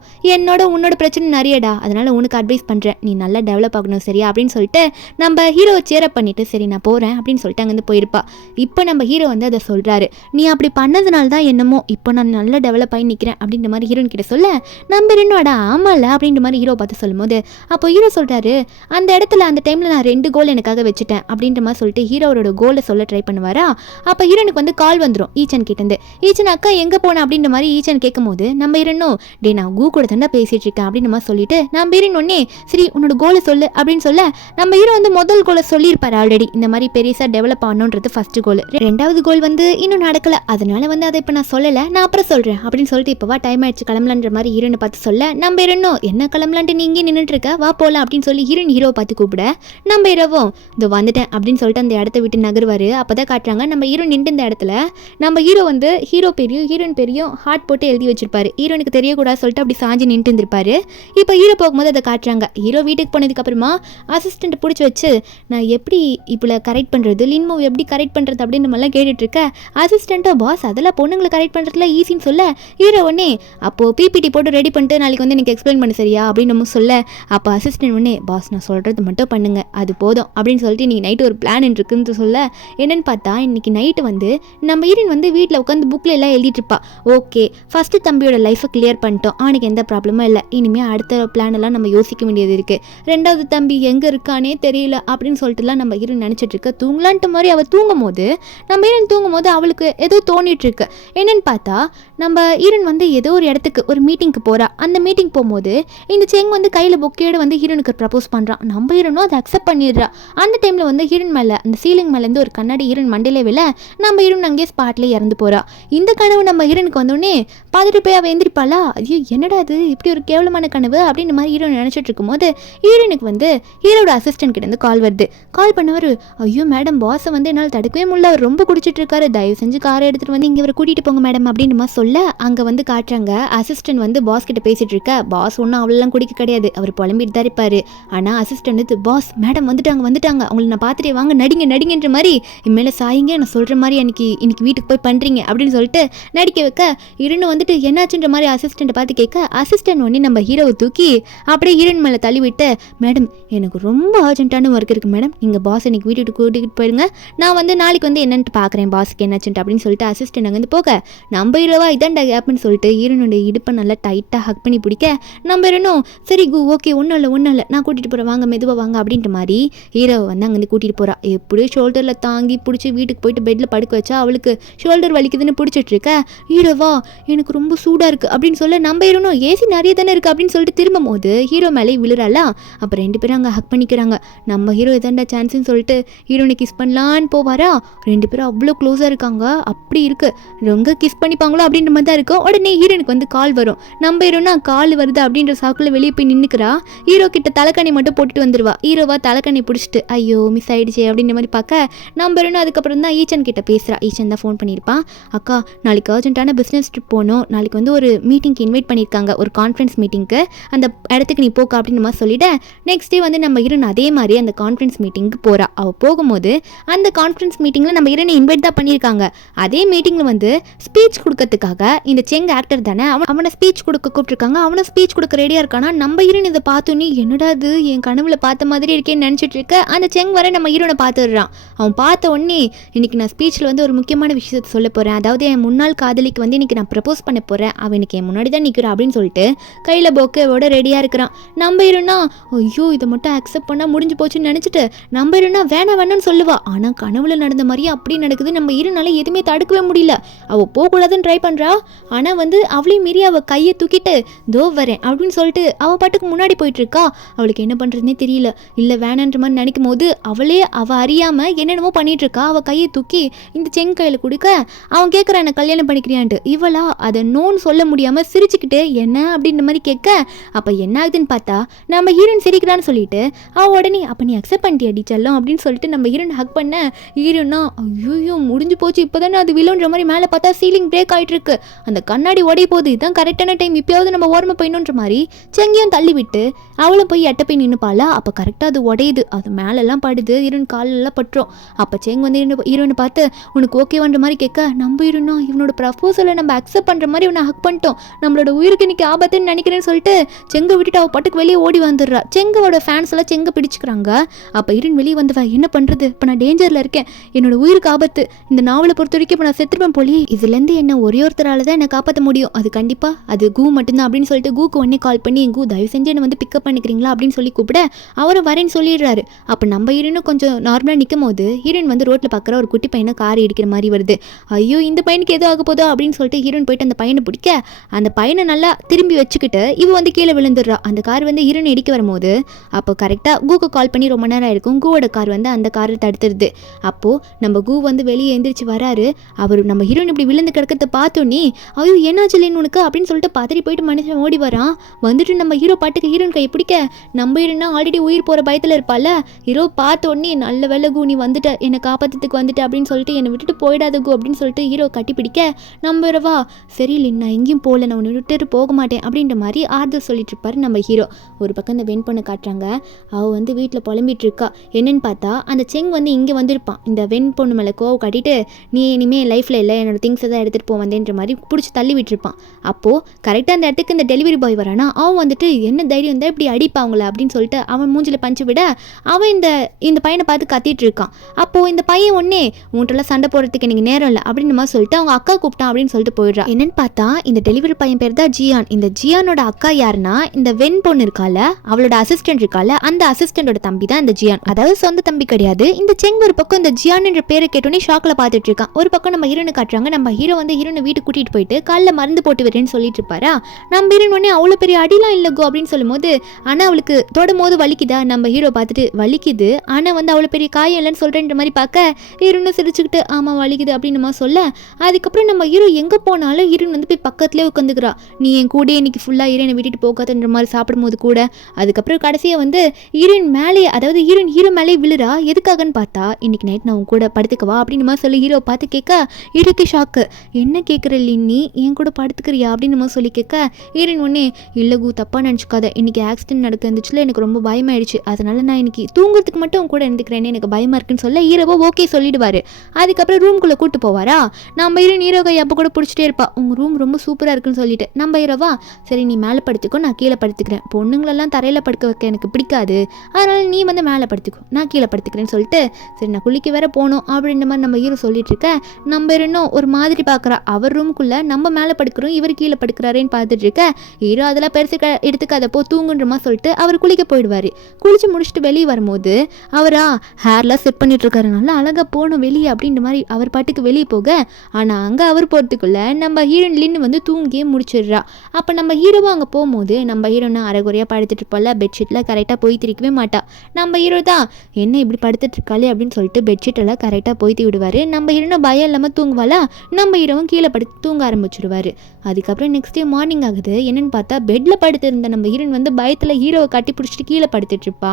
உன்னோட பிரச்சனை நிறையடா, அதனால உனக்கு அட்வைஸ் பண்ணுறேன், நீ நல்லா டெவலப் ஆகணும் சரியா அப்படின்னு சொல்லிட்டு நம்ம ஹீரோ சேரப் பண்ணிட்டு சரி நான் போகிறேன் அப்படின்னு சொல்லிட்டு அங்கேருந்து போயிருப்பா. இப்போ நம்ம ஹீரோ வந்து அதை சொல்கிறாரு, நீ அப்படி பண்ணதுனால தான் என்னமோ இப்போ நான் நல்லா டெவலப் ஆகி நிற்கிறேன் அப்படின்ற மாதிரி ஹீரோயின் கிட்ட சொல்ல நம்ம என்னோட ஆமால அப்படின்ற மாதிரி ஹீரோ பார்த்து சொல்லும்போது அப்போ ஹீரோ சொல்கிறாரு அந்த இடத்துல அந்த டைமில் நான் 2 கோல் எனக்காக வச்சுட்டேன் அப்படின்ற மாதிரி சொல்லிட்டு ஹீரோவோட கோலை சொல்ல ட்ரை பண்ணுவாரா. அப்போ ஹீரோனுக்கு வந்து கால் வந்துடும் ஈச்சன் கிட்டேருந்து, ஈச்சன் அக்கா எங்கே போனேன் அப்படின்ற மாதிரி ஈச்சன் கேட்கும் போது நம்ம ஹீரோனும் டே நான் கூ கூட தாண்டா பேசிகிட்டு இருக்கேன் அப்படின்ற மாதிரி சொல்லிட்டு நம்ம ஹீரோன் ஒன்னே சரி உன்னோட கோலை சொல்லு அப்படின்னு சொல்ல நம்ம ஹீரோ வந்து முதல் கோலை சொல்லியிருப்பார் ஆல்ரெடி, இந்த மாதிரி பெருசாக டெவலப் ஆகணுன்றது ஃபர்ஸ்ட் கோல், 2வது கோல் வந்து இன்னும் நடக்கலை, அதனால வந்து அதை இப்போ நான் சொல்லலை, நான் அப்புறம் சொல்கிறேன் அப்படின்னு சொல்லிட்டு இப்போவா டைம் ஆயிடுச்சு கிளம்பலான்ற மாதிரி ஹீரோனை பார்த்து சொல்ல நம்ம ஹீரோனும் என்ன கிளம்பலான்ட்டு நீ இங்கே நின்றுட்டு இருக்க வா போகலாம் அப்படின்னு சொல்லி ஹீரோ பார்த்து கூப்பிட நம்ம ஹீரோவும் இதோ வந்துட்டேன் அப்படின்னு சொல்லிட்டு அந்த இடத்த விட்டு நகருவார். அப்போ தான் காட்டுறாங்க நம்ம ஹீரோ நின்று இந்த இடத்துல நம்ம ஹீரோ வந்து ஹீரோயின் பெரியும் ஹார்ட் போட்டு எழுதி வச்சிருப்பாரு, ஹீரோனுக்கு தெரியக்கூடாது சொல்லிட்டு அப்படி சாஞ்சு நின்று இருந்திருப்பாரு. இப்போ ஹீரோ போகும்போது அதை காட்டுறாங்க, ஹீரோ வீட்டுக்கு போனதுக்கப்புறமா அசிஸ்டண்ட் பிடிச்சி வச்சு நான் எப்படி இப்போ கரெக்ட் பண்ணுறது லின்மோ எப்படி கரெக்ட் பண்ணுறது அப்படின்னு நம்மளாம் கேட்டுட்ருக்க அசிஸ்டண்ட்டோ பாஸ் அதெல்லாம் பொண்ணுங்களை கரெக்ட் பண்ணுறதுல ஈஸின்னு சொல்ல ஹீரோ ஒன்னே அப்போது பிபிடி போட்டு ரெடி பண்ணிட்டு நாளைக்கு வந்து எனக்கு எக்ஸ்பிளைன் பண்ண சரியா அப்படின்னு நம்ம சொல்ல அப்போ அசிஸ்டன்ட் ஒன்னே பாஸ் நான் சொல்கிறது மட்டும் பண்ணுங்க அது போதும் அப்படின்னு சொல்லிட்டு இன்றைக்கி நைட்டு ஒரு பிளான் இருக்குன்னு சொல்ல என்னென்னு பார்த்தா இன்றைக்கி நைட்டு வந்து நம்ம ஹீரோயின் வந்து வீட்டில் உட்காந்து புக்கில் எல்லாம் எழுதிட்டுருப்பா. ஓகே ஃபஸ்ட்டு தம்பியோட லைஃப்பை கிளியர் பண்ணிட்டோம், அவனுக்கு எந்த ப்ராப்ளமும் இல்லை, இனிமேல் அடுத்த பிளான் எல்லாம் நம்ம யோசிக்க வேண்டியது இருக்குது, 2வது தம்பி எங்கே இருக்கானே தெரியல அப்படின்னு சொல்லிட்டுலாம் நம்ம ஹீரோயின் நினச்சிட்டு இருக்க. தூங்கலான்ட்டு மாதிரி அவள் தூங்கும் போது நம்ம ஹீரோயின் தூங்கும் போது அவளுக்கு ஏதோ தோணிட்டு இருக்கு. என்னன்னு பார்த்தா நம்ம ஹீரோயின் வந்து ஏதோ ஒரு இடத்துக்கு ஒரு மீட்டிங்க்கு போகிறா. அந்த மீட்டிங் போகும்போது இந்த செங் வந்து கையில் பொக்கையோடு வந்து ஹீரோனுக்கு ப்ரப்போஸ் பண்ணுறான். நம்ம ஹீரோனும் அதை அக்செப்ட் பண்ணிடுறா. அந்த டைமில் வந்து ஹீரோயின் மேலே அந்த சீலிங் மேலேருந்து ஒரு கண்ணாடி ஹீரோயின் மண்டையிலே விழ நம்ம ஹீரோயின் அங்கேயே ஸ்பாட்லேயே இறந்து போகிறா. இந்த கனவு நம்ம ஹீரோனுக்கு வந்தோடனே பார்த்துட்டு போய் அவள் எந்திரிப்பாளா, ஐயோ என்னடா அது இப்படி ஒரு கேவலமான கனவு அப்படின்னு மாதிரி ஹீரோயின் நினச்சிட்டு இருக்கும்போது ஹீரோயினுக்கு வந்து ஹீரோட அசிஸ்டன்ட் கிட்ட இருந்து கால் வருது. கால் பண்ணவர், ஐயோ மேடம் பாஸை வந்து என்னால் தடுக்கவே முடியல, அவர் ரொம்ப குடிச்சிட்டு இருக்காரு, தயவு செஞ்சு காரை எடுத்துட்டு வந்து இங்கே இவரை கூட்டிட்டு போங்க மேடம் அப்படின்னு மாதிரி சொல்ல அங்கே வந்து காட்டுறாங்க. அசிஸ்டன்ட் வந்து பாஸ் கிட்ட பேசிட்டு இருக்க. பாஸ் ஒன்றும் அவ்வளோலாம் குடிக்க கிடையாது, அவர் புலம்பிட்டு தான் இருப்பாரு. ஆனால் அசிஸ்டன்ட் வந்து, பாஸ் மேடம் வந்துட்டாங்க அவங்களை நான் பார்த்துட்டே வாங்க நடிங்கன்ற மாதிரி இனிமேல சாயிங்க நான் சொல்கிற மாதிரி இன்னைக்கு வீட்டுக்கு போய் பண்ணுறீங்க அப்படின்னு சொல்லிட்டு நடிக்க வைக்க ஹீரோயின் வந்துட்டு என்னாச்சுன்ற மாதிரி அசிஸ்டண்ட்டை பார்த்து கேட்க அசிஸ்டன்ட் ஒன்று நம்ம ஹீரோவை தூக்கி அப்படியே ஹீரோயின் மேலே தள்ளி விட்டு, மேடம் எனக்கு ரொம்ப அர்ஜென்ட்டான ஒர்க் இருக்குது மேடம், நீங்கள் பாஸ் எனக்கு வீட்டுக்கு கூட்டிகிட்டு போயிருங்க, நான் வந்து நாளைக்கு வந்து என்னென்னு பார்க்குறேன் பாஸுக்கு என்னாச்சுன்ட்டு அப்படின்னு சொல்லிட்டு அசிஸ்டன்ட் அங்கே வந்து போக நம்ம ஹீரோவா இதான்டா கேப்னு சொல்லிட்டு ஹீரோனுடைய இடுப்பை நல்லா டைட்டாக ஹக் பண்ணி பிடிக்க நம்ம ஹீரோனும் சரி ஓகே ஒன்றும் இல்லை நான் கூட்டிகிட்டு போகிறேன் வாங்க மெதுவாக வாங்க அப்படின்ற மாதிரி ஹீரோவை வந்து அங்கேருந்து கூட்டிகிட்டு போகிறா. எப்படியோ ஷோல்டரில் தாங்கி பிடிச்சி வீட்டுக்கு போயிட்டு பெட்டில் படுக்க வச்சா அவளுக்கு ஷோல்டர் வலிக்குதுன்னு பிடிச்சிட்டு இருக்க. ஹீரோவா எனக்கு ரொம்ப சூடாக இருக்குது அப்படின்னு சொல்ல நம்ம ஹீரோனும் ஏசி நிறைய தானே இருக்குது அப்படின்னு சொல்லிட்டு திரும்பும் போது ஹீரோ மேலே விழுறாளா. அப்போ 2 பேரும் அங்கே ஹக் பண்ணிக்கிறாங்க. நம்ம ஹீரோ எதாண்டா சான்ஸ்ன்னு சொல்லிட்டு ஹீரோனை கிஸ் பண்ணலான்னு போவாரா. 2 பேரும் அவ்வளோ க்ளோஸாக இருக்காங்க. அப்படி இருக்கு ரொம்ப கிஸ் பண்ணிப்பாங்களோ அப்படின்ற மாதிரி தான் இருக்கும். உடனே ஹீரோனுக்கு வந்து கால் வரும். நம்ம ஹீரோனா கால் வருது அப்படின்ற சாக்குல வெளியே போய் நின்றுக்கிறா. ஹீரோ கிட்ட தலைக்கணி மட்டும் போட்டுட்டு வந்துடுவா. ஹீரோவா தலைக்கணி பிடிச்சிட்டு ஐயோ மிஸ் ஆயிடுச்சு அப்படின்ற மாதிரி பார்க்க நம்ம ஹீரோனா அதுக்கப்புறம் தான் ஈச்சன் கிட்ட பேசுகிறா. ஈச்சன் தான் ஃபோன் பண்ணியிருப்பான். அக்கா நாளைக்கு அர்ஜென்ட்டான பிஸ்னஸ் ட்ரிப் போகணும், நாளைக்கு வந்து ஒரு மீட்டிங்க்கு இன்வைட் பண்ணியிருக்காங்க, ஒரு கான்ஃபரன்ஸ் மீட்டிங்க்கு, அந்த இடத்துக்கு நீ போக்கா அப்படின்னு மாதிரி சொல்லிவிட்டு நெக்ஸ்ட் டே வந்து நம்ம ஹீரோன் அதே மாதிரி அந்த கான்ஃபரன்ஸ் மீட்டிங்க்கு போகிறா. அவள் போகும்போது அந்த கான்ஃபரன்ஸ் மீட்டிங்கில் நம்ம ஹீரோனை இன்வைட் தான் பண்ணியிருக்காங்க. அதே மீட்டிங்கில் வந்து ஸ்பீச் கொடுக்கறதுக்காக இந்த செங் ஆக்டர் தானே அவனை ஸ்பீச் கொடுக்க கூப்பிட்டுருக்காங்க. அவனை ஸ்பீச் கொடுக்க ரெடியாக இருக்கானா. நம்ம ஹீரோன் இதை பார்த்தோன்னே என்னடா அது என் கனவுல பார்த்த மாதிரி இருக்கேன்னு நினச்சிட்டு இருக்க. அந்த செங் வர நம்ம ஹீரோனை பார்த்துடுறான். அவன் பார்த்த உடனே இன்னைக்கு நான் ஸ்பீச்சில் வந்து ஒரு முக்கியமான விஷயத்தை சொல்ல போகிறேன், அதாவது என் முன்னாள் காதலிக்கு வந்து இன்னைக்கு நான் ப்ரப்போஸ் பண்ண போகிறேன், அவன் எனக்கு என் முன்னாடி தான் நிற்கிறான் அப்படின்னு சொல்லிட்டு கையில் பொக்கேவோட ரெடியாக இருக்கிறான். நம்ம ஹீரோனா ஐயோ இதை மட்டும் அக்செப்ட் பண்ணால் முடிஞ்சு போச்சுன்னு நினச்சிட்டு நம்ம ஹீரோனா வேணான்னு சொல்லுவா. ஆனால் கனவுல நடந்த மாதிரியே அப்படி நடக்குது. நம்ம ஹீரோனால எதுவுமே தடுக்கவே முடியல. அவள் போகக்கூடாதுன்னு ட்ரை பண்ணுறா. ஆனால் வந்து அவளையும் மீறி அவள் கையை தூக்கிட்டு தோ வரேன் அப்படின்னு சொல்லிட்டு அவள் பாட்டுக்கு முன்னாடி போயிட்டு இருக்கா. அவளுக்கு என்ன பண்ணுறதுனே தெரியல. இல்லை வேணான்ற மாதிரி நினைக்கும் போது அவள் அறியாமல் என்னென்னமோ பண்ணிட்டு இருக்கா. அவள் கையை தூக்கி இந்த செங் கையில் கொடுக்க அவன் கேட்குறான் என்ன கல்யாணம் பண்ணிக்கிறியான்ட்டு. இவளா அதை நோன்னு சொல்ல முடியாமல் சிரிச்சுக்கிட்டு என்ன அப்படின்ற மாதிரி கேட்க அப்போ என்ன ஆகுதுன்னு பார்த்தா நம்ம ஹீரோயின் சிரிக்கிறான்னு சொல்லிட்டு அவள் உடனே அப்போ நீ அக்செப்ட் பண்ணிட்டியா டீச்சர்லாம் அப்படின்னு சொல்லிட்டு நம்ம ஹீரோயின் ஹக் பண்ண ஹீரோனா ஐயோ முடிஞ்சு போச்சு இப்போ தானே அது விழுன்ற மாதிரி மேலே பார்த்தா சீலிங் பிரேக் ஆகிட்டு இருக்கு, அந்த கண்ணாடி உடைய போகுது, இதுதான் கரெக்டான டைம், இப்போயாவது நம்ம ஓரமாக போயிடணுன்ற மாதிரி செங்கியும் தள்ளி விட்டு அவளும் போய் எட்ட போய் நின்றுப்பாளா. அப்போ கரெக்டாக அது உடையுது, அது மேலெல்லாம் படுது, ஹீரோயின் காலெல்லாம் பட்டுரும். அப்போ செங் வந்து ஹீரோயினை பார்த்து உனக்கு ஓகேவான்ற மாதிரி கேட்க நம்ம ஹீரோனா இவனோட ப்ரப்போசலை நம்ம அக்செப்ட் பண்ணுற மாதிரி இவனை ஹக் பண்ணிட்டோம், நம்மளோட உயிருக்கு இன்னைக்கு ஆபத்துன்னு நினைக்கிறேன்னு சொல்லிட்டு செங்கை விட்டுட்டு அவள் பாட்டுக்கு வெளியே ஓடி வந்துடுறா. செங்கோட ஃபேன்ஸ் எல்லாம் செங்கை பிடிச்சிக்கிறாங்க. அப்போ ஹீரோயின் வெளியே வந்துவா, என்ன பண்ணுறது இப்போ நான் டேஞ்சரில் இருக்கேன், என்னோட உயிருக்கு ஆபத்து, இந்த நாவலை பொறுத்த வரைக்கும் இப்போ நான் செத்துருப்பேன் போலி, இதுலேருந்து என்ன ஒரே ஒருத்தரால் தான் என்னை காப்பாற்ற முடியும், அது கண்டிப்பாக அது கூ மட்டும்தான் அப்படின்னு சொல்லிட்டு கூக்கு உடனே கால் பண்ணி கூ தயவு செஞ்சு என்னை வந்து பிக்கப் பண்ணிக்கிறீங்களா அப்படின்னு சொல்லி கூப்பிட அவரும் வரேன்னு சொல்லிடுறாரு. அப்போ நம்ம ஹீரோனும் கொஞ்சம் நார்மலாக நிற்கும் போது ஹீரோயின் வந்து ரோட்டில் பார்க்குற ஒரு குட்டி பையனை கார் இடிக்கிற மாதிரி வருது. ஐயோ இந்த பையனுக்கு எதோ ஆக போதோ அப்படின்னு சொல்லிட்டு ஹீரோயின் போயிட்டு அந்த பையனை பிடிக்க அந்த பையனை நல்லா திரும்பி வச்சுக்கிட்டு இவ வந்து கீழே விழுந்துடுறா. அந்த கார் வந்து ஹீரோயின் இடிக்க வரும்போது அப்போ கரெக்டாக கூக்கு கால் பண்ணி ரொம்ப நேரம் ஆயிருக்கும். கூவோட கார் வந்து அந்த காரை தடுத்துருது. அப்போது நம்ம கூ வந்து வெளியே எந்திரிச்சு வராரு. அவர் நம்ம ஹீரோயின் இப்படி விழுந்து கிடக்கிறத பார்த்தோன்னே ஐயோ என்னாச்சு இல்லைன்னு உனக்கு அப்படின்னு சொல்லிட்டு பதறி போயிட்டு மனுஷன் ஓடி வரான். வந்துட்டு நம்ம ஹீரோ பாட்டுக்கு ஹீரோயின் கையை பிடிக்க நம்ம ஹீரோனா ஆல்ரெடி உயிர் போகிற பயத்தில் இருப்பால. ஹீரோ பார்த்த உடனே நல்ல வேலை கூ நீ வந்துட்ட, என்னை காப்பாற்றத்துக்கு வந்துட்டு அப்படின்னு சொல்லிட்டு என்னை விட்டுட்டு போயிடாத கூ அப்படின்னு சொல்லிட்டு ஹீரோ கட்டி பிடிக்க நம்ம ஹீரோவா சரி இல்லை நான் எங்கேயும் போகல, நான் உன்னை விட்டுட்டு போக மாட்டேன் அப்படின்ற மாதிரி ஆறுதல் சொல்லிட்டு இருப்பாரு நம்ம ஹீரோ. ஒரு பக்கம் இந்த வெண் பொண்ணை காட்டுறாங்க. அவள் வந்து வீட்டில் புலம்பிட்டு இருக்கா. என்னன்னு பார்த்தா அந்த செங் வந்து இங்கே வந்திருப்பான். இந்த வெண் பொண்ணு மேலே கோவம் காட்டிட்டு நீ இனிமேல் லைஃப்பில் இல்லை என்னோட திங்ஸை தான் எடுத்துகிட்டு போவந்தேன்ற மாதிரி பிடிச்சி தள்ளி விட்டுருப்பான். அப்போது கரெக்டாக அந்த இடத்துக்கு இந்த டெலிவரி பாய் வரானா. அவன் வந்துட்டு என்ன தைரியம் இருந்தால் இப்படி அடிப்பாங்கள அப்படின்னு சொல்லிட்டு அவன் மூஞ்சில் பஞ்சு விட அவன் இந்த பையனை பார்த்து கத்திட்டு இருக்கான். அப்போது இந்த பையன் ஒன்னே உன்ட்டெல்லாம் சண்டை போடுறதுக்கு எனக்கு நேரம் இல்லை அப்படின்னு மாதிரி சொல்லிட்டு அவங்க அக்கா கூப்பிட்டான் அப்படின்னு சொல்லிட்டு போயிடுறா. என்னன்னு பார்த்தா இந்த டெலிவரி பையன் பேர் தான் ஜியான். இந்த ஜியானோட அக்கா யாருன்னா இந்த வெண் பொண்ணு இருக்கால அவளோட அசிஸ்டன்ட் இருக்கால அந்த அசிஸ்டண்டோட தம்பி தான் இந்த ஜியான். அதாவது சொந்த தம்பி கிடையாது. இந்த செங் ஒரு பக்கம் இந்த ஜியான் என்ற பேரை கேட்டோன்னே ஷாக்ல பார்த்துட்டு இருக்கான். ஒரு பக்கம் நம்ம ஹீரோனை காட்டுறாங்க. நம்ம ஹீரோ வந்து ஹீரோனை வீட்டுக்கு கூட்டிட்டு போயிட்டு காலில் மருந்து போட்டு வரேன்னு சொல்லிட்டு இருப்பாரா. நம்ம ஹீரோன் உடனே அவ்வளோ பெரிய அடிலாம் இல்லை கோ அப்படின்னு சொல்லும் போது ஆனால் அவளுக்கு தொடும் போது வலிக்குதா. நம்ம ஹீரோ பார்த்துட்டு வலிக்குது ஆனால் வந்து அவ்வளோ பெரிய காயம் இல்லைன்னு சொல்கிறேன்ற மாதிரி பார்க்க ஹீரோன்னு சிரிச்சுக்கிட்டு ஆமாம் வலிக்குது அப்படின்னு சொல்ல அதுக்கப்புறம் நம்ம ஹீரோ எங்கே போனாலும் ஹீரோனை ஹீரோயின் வந்து போய் பக்கத்துலேயே உட்காந்துக்கிறா. நீ என் கூட இன்னைக்கு ஃபுல்லாக ஹீரோயினை விட்டுட்டு போகாதுன்ற மாதிரி சாப்பிடும்போது கூட. அதுக்கப்புறம் கடைசியாக வந்து ஹீரோயின் மேலே, அதாவது ஹீரோ மேலே விழுறா. எதுக்காகன்னு பார்த்தா இன்னைக்கு நைட் நான் உன் கூட படுத்துக்கவா அப்படின்னு மாதிரி சொல்லி ஹீரோ பார்த்து கேட்க ஹீரோக்கு ஷாக்கு. என்ன கேட்குற நீ என் கூட படுத்துக்கிறியா அப்படின்னு மாதிரி சொல்லி கேட்க ஹீரோயின் ஒன்னே இல்லகு தப்பாக நினச்சிக்காத, இன்னைக்கு ஆக்சிடென்ட் நடக்க இருந்துச்சுல எனக்கு ரொம்ப பயமாயிடுச்சு, அதனால நான் இன்னைக்கு தூங்குறதுக்கு மட்டும் உன் கூட இருந்துக்கிறேன்னு எனக்கு பயமா இருக்குன்னு சொல்ல ஹீரோவோ ஓகே சொல்லிடுவாரு. அதுக்கப்புறம் ரூம்குள்ளே கூட்டு போவாரா. நம்ம ஹீரோ கையை அப்போ கூட பிடிச்சிட்டே இருப்பா. உங்கள் ரூம் ரொம்ப சூப்பராக இருக்குன்னு சொல்லிட்டு நம்ம ஹீரோவா சரி நீ மேலே படுத்துக்கோ நான் கீழே படுத்துக்கிறேன், பொண்ணுங்களெல்லாம் தரையில் படுக்க வைக்க எனக்கு பிடிக்காது, அதனால நீ வந்து மேலே படுத்துக்கோ நான் கீழே படுத்துக்கிறேன்னு சொல்லிட்டு சரி நான் குளிக்க வேற போகணும் அப்படின்ற மாதிரி நம்ம ஹீரோ சொல்லிட்டு இருக்க நம்ம இன்னும் ஒரு மாதிரி பார்க்குறா. அவர் ரூமுக்குள்ளே நம்ம மேலே படுக்கிறோம் இவர் கீழே படுக்கிறாரேன்னு பார்த்துட்டு இருக்க ஹீரோ அதெல்லாம் பெருசு எடுத்துக்காத போ தூங்குன்றமா சொல்லிட்டு அவர் குளிக்க போயிடுவார். குளிச்சு முடிச்சுட்டு வெளியே வரும்போது அவரா ஹேர்லாம் செட் பண்ணிட்டு இருக்காரு, நல்லா அழகாக போகணும் வெளியே அப்படின்ற மாதிரி அவர் பாட்டுக்கு வெளியே போக ஆனால் அங்கே அவர் போகிறதுக்குள்ள நம்ம ஹீரோயின் லின்னு வந்து தூங்கியே முடிச்சிடுறா. அப்போ நம்ம ஹீரோவும் அங்கே போகும்போது நம்ம ஹீரோனா அரைகுறையாக படுத்துட்டு இருப்போம்ல, பெட்ஷீட்டில் கரெக்டாக போய் திரிக்கவே மாட்டா. நம்ம ஹீரோ தான் என்ன இப்படி படுத்துட்டு இருக்காளே அப்படின்னு சொல்லிட்டு பெட்ஷீட் எல்லாம் கரெக்டாக போய்த்து விடுவார். நம்ம ஹீரோனா பயம் இல்லாமல் தூங்குவாளா, நம்ம ஹீரோவும் கீழே படுத்து தூங்க ஆரம்பிச்சிடுவார். அதுக்கப்புறம் நெக்ஸ்ட் டே மார்னிங் ஆகுது. என்னன்னு பார்த்தா பெட்டில் படுத்து இருந்த நம்ம ஹீரோயின் வந்து பயத்தில் ஹீரோவை கட்டி பிடிச்சிட்டு கீழே படுத்துட்டு இருப்பா.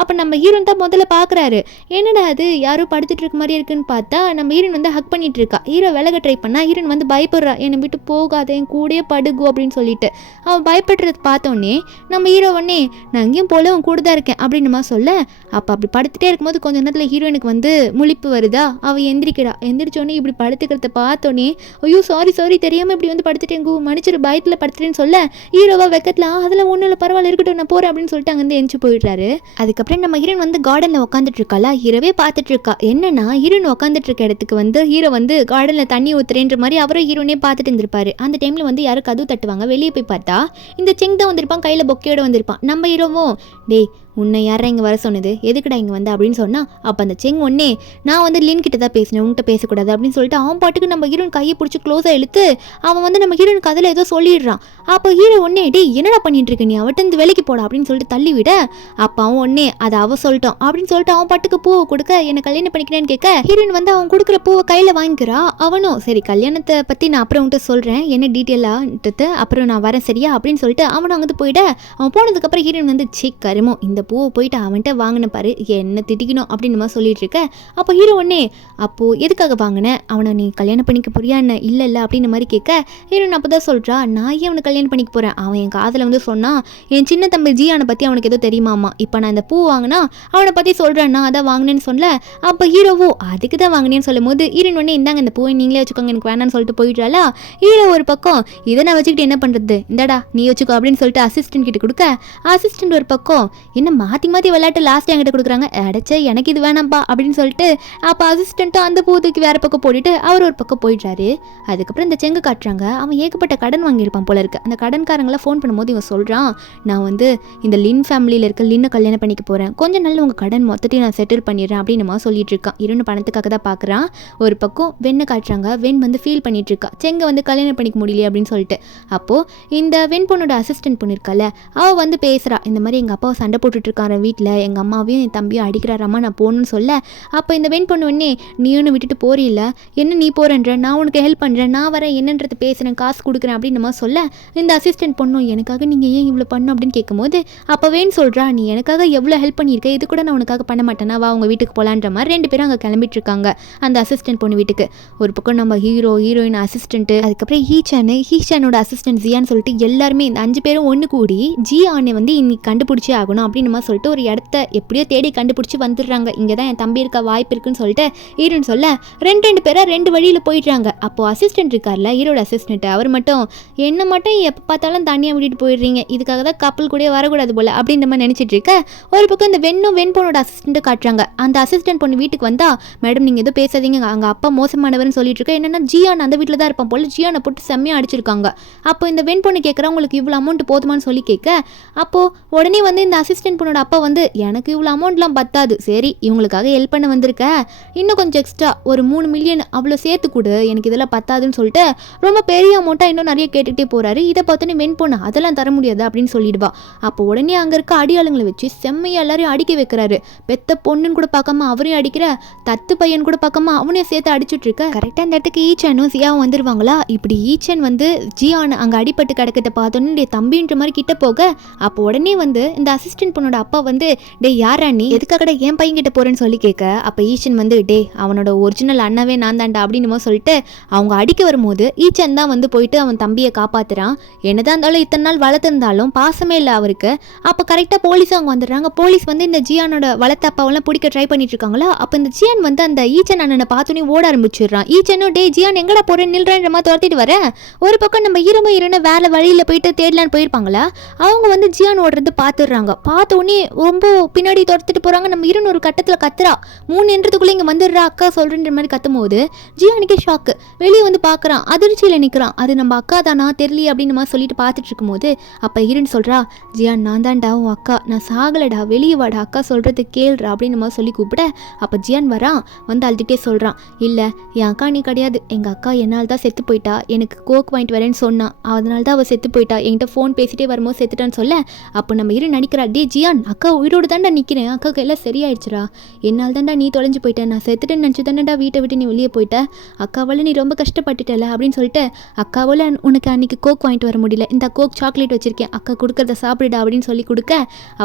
அப்போ நம்ம ஹீரோன் தான் முதல்ல பார்க்குறாரு, என்னடா அது யாரோ படுத்துட்டு இருக்க மாதிரி இருக்குன்னு பார்த்தா நம்ம ஹீரோயின் வந்து ஹக் பண்ணிட்டு இருக்கா. ஹீரோ விலக ட்ரை பண்ணா ஹீரோயின் வந்து பயப்படுறா, என்னை விட்டு போகாத என் கூடயே படுகு அப்படின்னு சொல்லிட்டு. அவன் பயப்படுறது பார்த்தோன்னே நம்ம ஹீரோ உடனே நான் எங்கேயும் போல உன் கூட தான் இருக்கேன் அப்படின்னு மாதிரி சொல்ல அப்போ அப்படி படுத்துட்டே இருக்கும்போது கொஞ்ச நேரத்தில் ஹீரோயினுக்கு வந்து முழிப்பு வருதா. அவள் எந்திரிக்கிறா. எந்திரிச்சோடனே இப்படி படுத்துக்கிறத பார்த்தோன்னே ஐயோ சாரி தெரியாமல் இப்படி வந்து படுத்துட்டேங்கு மன்னிச்சிரு பயத்தில் படுத்துட்டேன்னு சொல்ல ஹீரோவா வெக்கத்தில் அதெல்லாம் ஒன்றும் இல்லை பரவாயில்ல இருக்கட்டும் நான் போகிறேன் அப்படின்னு சொல்லிட்டு அங்கேருந்து எந்திரிச்சு போயிடுறாரு. அதுக்கப்புறம் நம்ம ஹீரோயின் வந்து கார்டனில் உட்காந்துட்டு இருக்காளா, ஹீரோவே பார்த்துட்டு இருக்கா. என்னன்னா ஹீரோயின் உட்காந்துட்டு இருக்க இடத்துக்கு வந்து ஹீரோ வந்து கார்டனில் தண்ணி ஊத்துறேன்ற மாதிரி அவரும் ஹீரோனே பார்த்துட்டு இருந்திருப்பாரு. அந்த டைமில் வந்து யாரும் கதவு தட்டுவாங்க. வெளியே போய் பார்த்தா இந்த செங் தான் வந்திருப்பான், கையில் பொக்கையோட வந்திருப்பான். நம்ம ஹீரோவும் டேய் உன்னை யாரா இங்கே வர சொன்னது, எதுக்குடா இங்கே வந்து அப்படின்னு சொன்னால் அப்போ அந்த செங் ஒன்னே நான் வந்து லின் கிட்ட தான் பேசினேன் உன்கிட்ட பேசக்கூடாது அப்படின்னு சொல்லிட்டு அவன் பாட்டுக்கு நம்ம ஹீரோயின் கையை பிடிச்சி க்ளோஸாக இழுத்து அவன் வந்து நம்ம ஹீரோயின் கதையில் ஏதோ சொல்லிடுறான். அப்போ ஹீரோ ஒன்னே டேய் என்னடா பண்ணிட்டு இருக்க நீ அவட்ட இருந்து வேலைக்கு போடா அப்படின்னு சொல்லிட்டு தள்ளி விட அப்போ அவன் ஒன்னே அதை அவ சொல்லிட்டான் அப்படின்னு சொல்லிட்டு அவன் பாட்டுக்கு பூவை கொடுக்க என்னை கல்யாணம் பண்ணிக்கிறேன்னு கேட்க ஹீரோயின் வந்து அவன் கொடுக்குற பூவை கையில் வாங்கிக்கிறா. அவனும் சரி கல்யாணத்தை பற்றி நான் அப்புறம் உன்ட்டு சொல்கிறேன் என்ன டீட்டெயிலாக அப்புறம் நான் வரேன் சரியா அப்படின்னு சொல்லிட்டு அவனும் அங்கே போயிட அவன் போனதுக்கப்புறம் ஹீரோயின் வந்து கருமோ இந்த பூவை போயிட்டு அவன்கிட்ட வாங்கின பாரு என்ன திட்டிக்கணும் அப்படின்னு மாதிரி சொல்லிட்டு இருக்க. அப்போ ஹீரோ ஒன்னே அப்போது எதுக்காக வாங்கினேன், அவனை நீ கல்யாணம் பண்ணிக்க போறியா என்ன இல்லை அப்படின்ற மாதிரி கேட்க ஹீரோயின் அப்போ தான் சொல்கிறா நான் ஏன் அவனை கல்யாணம் பண்ணிக்க போகிறேன், அவன் என் காதில் வந்து சொன்னான் என் சின்ன தம்பி ஜியானை பற்றி அவனுக்கு ஏதோ தெரியுமாமா, இப்போ நான் இந்த பூ வாங்கினா அவனை பற்றி சொல்கிறேன் நான் அதான் வாங்கினேன்னு சொல்ல அப்போ ஹீரோவோ அதுக்கு தான் வாங்கினேன்னு சொல்லும் போது ஹீரோயின் ஒன்னே இந்தாங்க இந்த பூவை நீங்களே வச்சுக்கோங்க எனக்கு வேணான்னு சொல்லிட்டு போயிடுறாளா. ஹீரோ ஒரு பக்கம் இதை நான் வச்சுக்கிட்டு என்ன பண்ணுறது இந்தடா நீ வச்சுக்கோ அப்படின்னு சொல்லிட்டு அசிஸ்டன்ட் கிட்ட கொடுக்க அசிஸ்டன்ட் ஒரு பக்கம் என்ன மாற்றி விளையாட்டு லாஸ்ட் என்கிட்ட கொடுக்குறாங்க அடைச்ச எனக்கு இது வேணாம்ப்பா அப்படின்னு சொல்லிட்டு அப்போ அசிஸ்டண்ட்டும் அந்த பூத்துக்கு வேற பக்கம் போட்டுட்டு அவர் ஒரு பக்கம் போயிடுறாரு. அதுக்கப்புறம் இந்த செங்கு காட்டுறாங்க அவன் ஏகப்பட்ட கடன் வாங்கியிருப்பான் போல இருக்கு. அந்த கடன்காரங்களாம் ஃபோன் பண்ணும்போது இவன் சொல்கிறான் நான் வந்து இந்த லின் ஃபேமிலியில் இருக்க லின்னை கல்யாணம் பண்ணிக்க போகிறேன் கொஞ்சம் நாள் உங்கள் கடன் மொத்தத்தையும் நான் செட்டில் பண்ணிடுறேன் அப்படின்னு நம்ம சொல்லிட்டு இருக்கான். இரண்டு பணத்துக்காக தான் பார்க்குறான். ஒரு பக்கம் வெண்ணை காட்டுறாங்க. வெண் வந்து ஃபீல் பண்ணிட்டு இருக்கா செங்கை வந்து கல்யாணம் பண்ணிக்க முடியல அப்படின்னு சொல்லிட்டு. அப்போது இந்த வெண் பொண்ணோட அசிஸ்டன்ட் பொண்ணு இருக்கால அவள் வந்து பேசுகிறா இந்த மாதிரி எங்கள் அப்பாவை சண்டை போட்டுட்டு இருக்காரு வீட்டில் எங்கள் அம்மாவையும் என் தம்பியும் அடிக்கிறாராம்மா நான் போகணுன்னு சொல்ல அப்போ இந்த வெண் பொண்ணு உடனே நீ ஒன்று விட்டுட்டு போறில்ல என்ன நீ போகிறன்ற நான் உனக்கு ஹெல்ப் பண்ணுறேன் நான் வரேன் என்னன்றது பேசுகிறேன் காசு கொடுக்குறேன் அப்படின்னு நம்ம சொல்ல இந்த அசிஸ்டன்ட் பொண்ணும் எனக்காக நீங்கள் ஏன் இவ்வளோ பண்ணணும் அப்படின்னு கேட்கும்போது அப்போ வேணு சொல்கிறா நீ எனக்காக எவ்வளோ ஹெல்ப் பண்ணியிருக்க இது கூட நான் உனக்காக பண்ண மாட்டேனா வா உங்கள் வீட்டுக்கு போகலான்ற மாதிரி ரெண்டு பேரும் அங்கே கிளம்பிட்டு இருக்காங்க அந்த அசிஸ்டன்ட் பொண்ணு வீட்டுக்கு. ஒரு பக்கம் நம்ம ஹீரோயின் அசிஸ்டன்ட்டு அதுக்கப்புறம் ஹீச்சானோட அசிஸ்டன்ட் ஜியான்னு சொல்லிட்டு எல்லாருமே இந்த 5 பேரும் ஒன்று கூடி ஜியானை வந்து இன்னைக்கு கண்டுபிடிச்சே ஆகணும் அப்படின்னு நம்ம சொல்லிட்டு ஒரு இடத்த எப்படியோ தேடி கண்டுபிடிச்சி வந்துடுறாங்க. இங்கே தான் என் தம்பி இருக்க வாய்ப்பு இருக்குன்னு சொல்லிட்டு ஹீரோன்னு சொல்ல ரெண்டு பேராக 2 வழியில் போயிடுறாங்க. அப்போது அசிஸ்டன்ட் இருக்கார்ல ஹீரோட அசிஸ்டன்ட் அவர் மட்டும் என்ன மட்டும் எப்போ பார்த்தாலும் தனியாக விட்டுட்டு போயிடுறீங்க இதுக்காக தான் கப்பல் கூட வரக்கூடாது போல் அப்படின்ற மாதிரி நினச்சிட்டு இருக்க. ஒரு பக்கம் இந்த வெண் பொண்ணோட அசிஸ்டண்ட்டை காட்டுறாங்க. அந்த அசிஸ்டன்ட் பொண்ணு வீட்டுக்கு வந்தால் மேடம் நீங்கள் எதுவும் பேசாதீங்க அங்கே அப்பா மோசமானவர்னு சொல்லிட்டு இருக்க என்னென்னா ஜியான் அந்த வீட்டில் தான் இருப்பான் போல் ஜியானை போட்டு செம்மையாக அடிச்சிருக்காங்க. அப்போ இந்த வெண் பொண்ணு கேட்குறா உங்களுக்கு இவ்வளோ அமௌண்ட் போதுமான்னு சொல்லி கேட்க அப்போது உடனே வந்து இந்த அசிஸ்டன்ட் பொண்ணோட அப்பா வந்து எனக்கு இவ்வளோ அமௌண்ட்லாம் பத்தாது, சரி இவங்களுக்காக ஹெல்ப் பண்ண வந்திருக்க, இன்னும் கொஞ்சம் எக்ஸ்ட்ரா ஒரு 3 மில்லியன் அவ்வளோ சேர்த்து கொடு, எனக்கு இதெல்லாம் பத்தாதுன்னு சொல்லிட்டு ரொம்ப பெரிய அமௌண்ட்டாக இன்னும் நிறைய கேட்டுகிட்டே போகிறாரு. இதை பார்த்தோன்னே வெண் பொண்ணு அதெல்லாம் தர முடியாது அப்படின்னு சொல்லிடுவா. அப்போ உடனே அங்கே இருக்க அடியாளுங்களை வச்சு செம்மையாக எல்லாரையும் அடிக்க வைக்கிறாரு. பெத்த பொண்ணுன்னு கூட பார்க்காம அவரையும் அடிக்கிற, தத்து பையன் கூட பார்க்காம அவனையும் சேர்த்து அடிச்சுட்டு இருக்க. கரெக்டாக அந்த இடத்துக்கு ஈச்சனும் சியாவும் வந்துருவாங்களா. இப்படி ஈச்சன் வந்து ஜியான் அங்கே அடிப்பட்டு கிடக்கிறத பார்த்தோன்னே தம்பின்ற மாதிரி கிட்ட போக, அப்போ உடனே வந்து இந்த அசிஸ்டன்ட் பொண்ணோட அப்பா வந்து டே யாரா நீ, எதுக்காக என் பையன் கிட்ட போறேன்னு சொல்லி கேட்க, அப்போ ஈச்சன் வந்து டே அவனோட ஒரிஜினல் அண்ணாவே நான் தான்டா அப்படின்னு சொல்லிட்டு அவங்க அடிக்க வரும்போது ஈச்சன் தான் வந்து போயிட்டு அவன் தம்பியை காப்பாத்துறான். என்னதான் இருந்தாலும் இத்தனை நாள் வளர்த்துருந்தாலும் பாசமே இல்லை அவருக்கு. அப்போ கரெக்டாக போலீஸ் அவங்க வந்துடுறாங்க. போலீஸ் வந்து இந்த ஜியானோட வளர்த்த அப்பாவெல்லாம் பிடிக்க ட்ரை பண்ணிட்டு இருக்காங்களா. அப்போ இந்த ஜியான் வந்து அந்த ஈச்சன் அண்ணனை பார்த்தோன்னே ஓட ஆரம்பிச்சிடுறான். ஈச்சனும் டே ஜியான் எங்கடா போறேன்னு நில்றேன்ற மாதிரி துரத்திட்டு வர, ஒரு பக்கம் நம்ம இருன்னு வேற வழியில் போயிட்டு தேடலான்னு போயிருப்பாங்களா. அவங்க வந்து ஜியான் ஓடுறது பார்த்துடுறாங்க. பார்த்த உடனே ரொம்ப பின்னாடி துரத்துட்டு போறாங்க. நம்ம இருன்னு ஒரு கட்டத்தில் கத்துறா, 3 என்றதுக்குள்ளே இங்கே வந்துடுறா அக்கா சொல்றேன்ற மாதிரி கத்தும் போது ஜியானுக்கே ஷாக்கு. வெளியே வந்து பார்க்குறான், அதிர்ச்சியில் நிற்கிறான். அது நம்ம அக்கா தானா தெரியல அப்படின்னு மாதிரி சொல்லிட்டு பார்த்துட்டு இருக்கும்போது அப்போ இருன்னு சொல்கிறா, ஜியான் நான் தான்டா உன் அக்கா, நான் சாகலடா, வெளியே வாடா, அக்கா சொல்கிறது கேள்றா அப்படின்னு மாதிரி சொல்லி கூப்பிட, அப்போ ஜியான் வரான். வந்து அழுதுகிட்டே சொல்கிறான், இல்லை என் அக்கா நீ கிடையாது, எங்கள் அக்கா என்னால் தான் செத்து போயிட்டா, எனக்கு கோக் வாங்கிட்டு வரேன்னு சொன்னான், அதனால தான் அவள் செத்து போயிட்டா, என்கிட்ட ஃபோன் பேசிட்டே வரும்போது செத்துட்டான்னு சொல்ல, அப்போ நம்ம நடிக்கிறா, டே ஜியான் அக்கா உயிரோடு தாண்டா நிற்கிறேன், அக்காவுக்கு எல்லாம் சரியாயிடுச்சுரா, என்னால் தாண்டா நீ தொலைஞ்சு போயிட்டேன், நான் செத்துட்டேன்னு நினச்சி தானடா வீட்டை விட்டு நீ வெளியே போயிட்ட, அக்காவால் நீ ரொம்ப கஷ்டப்பட்டுட்டல அப்படின்னு சொல்லிட்டு, அக்காவால் உனக்கு அன்றைக்கி கோக் வாங்கிட்டு வர முடியல, இந்த கோக் சாக்லேட் வச்சுருக்கேன், அக்கா கொடுக்குறத சாப்பிடுடா அப்படின்னு சொல்லி கொடுக்க,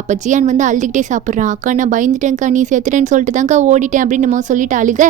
அப்போ ஜியான் வந்து அழுதுகிட்டே சாப்பிட்றான். அக்கா நான் பயந்துட்டேன்க்கா, நீ செத்துட்டேன்னு சொல்லிட்டு தான்க்கா ஓடிட்டேன் அப்படின்னு நம்ம சொல்லிட்டு அழுக,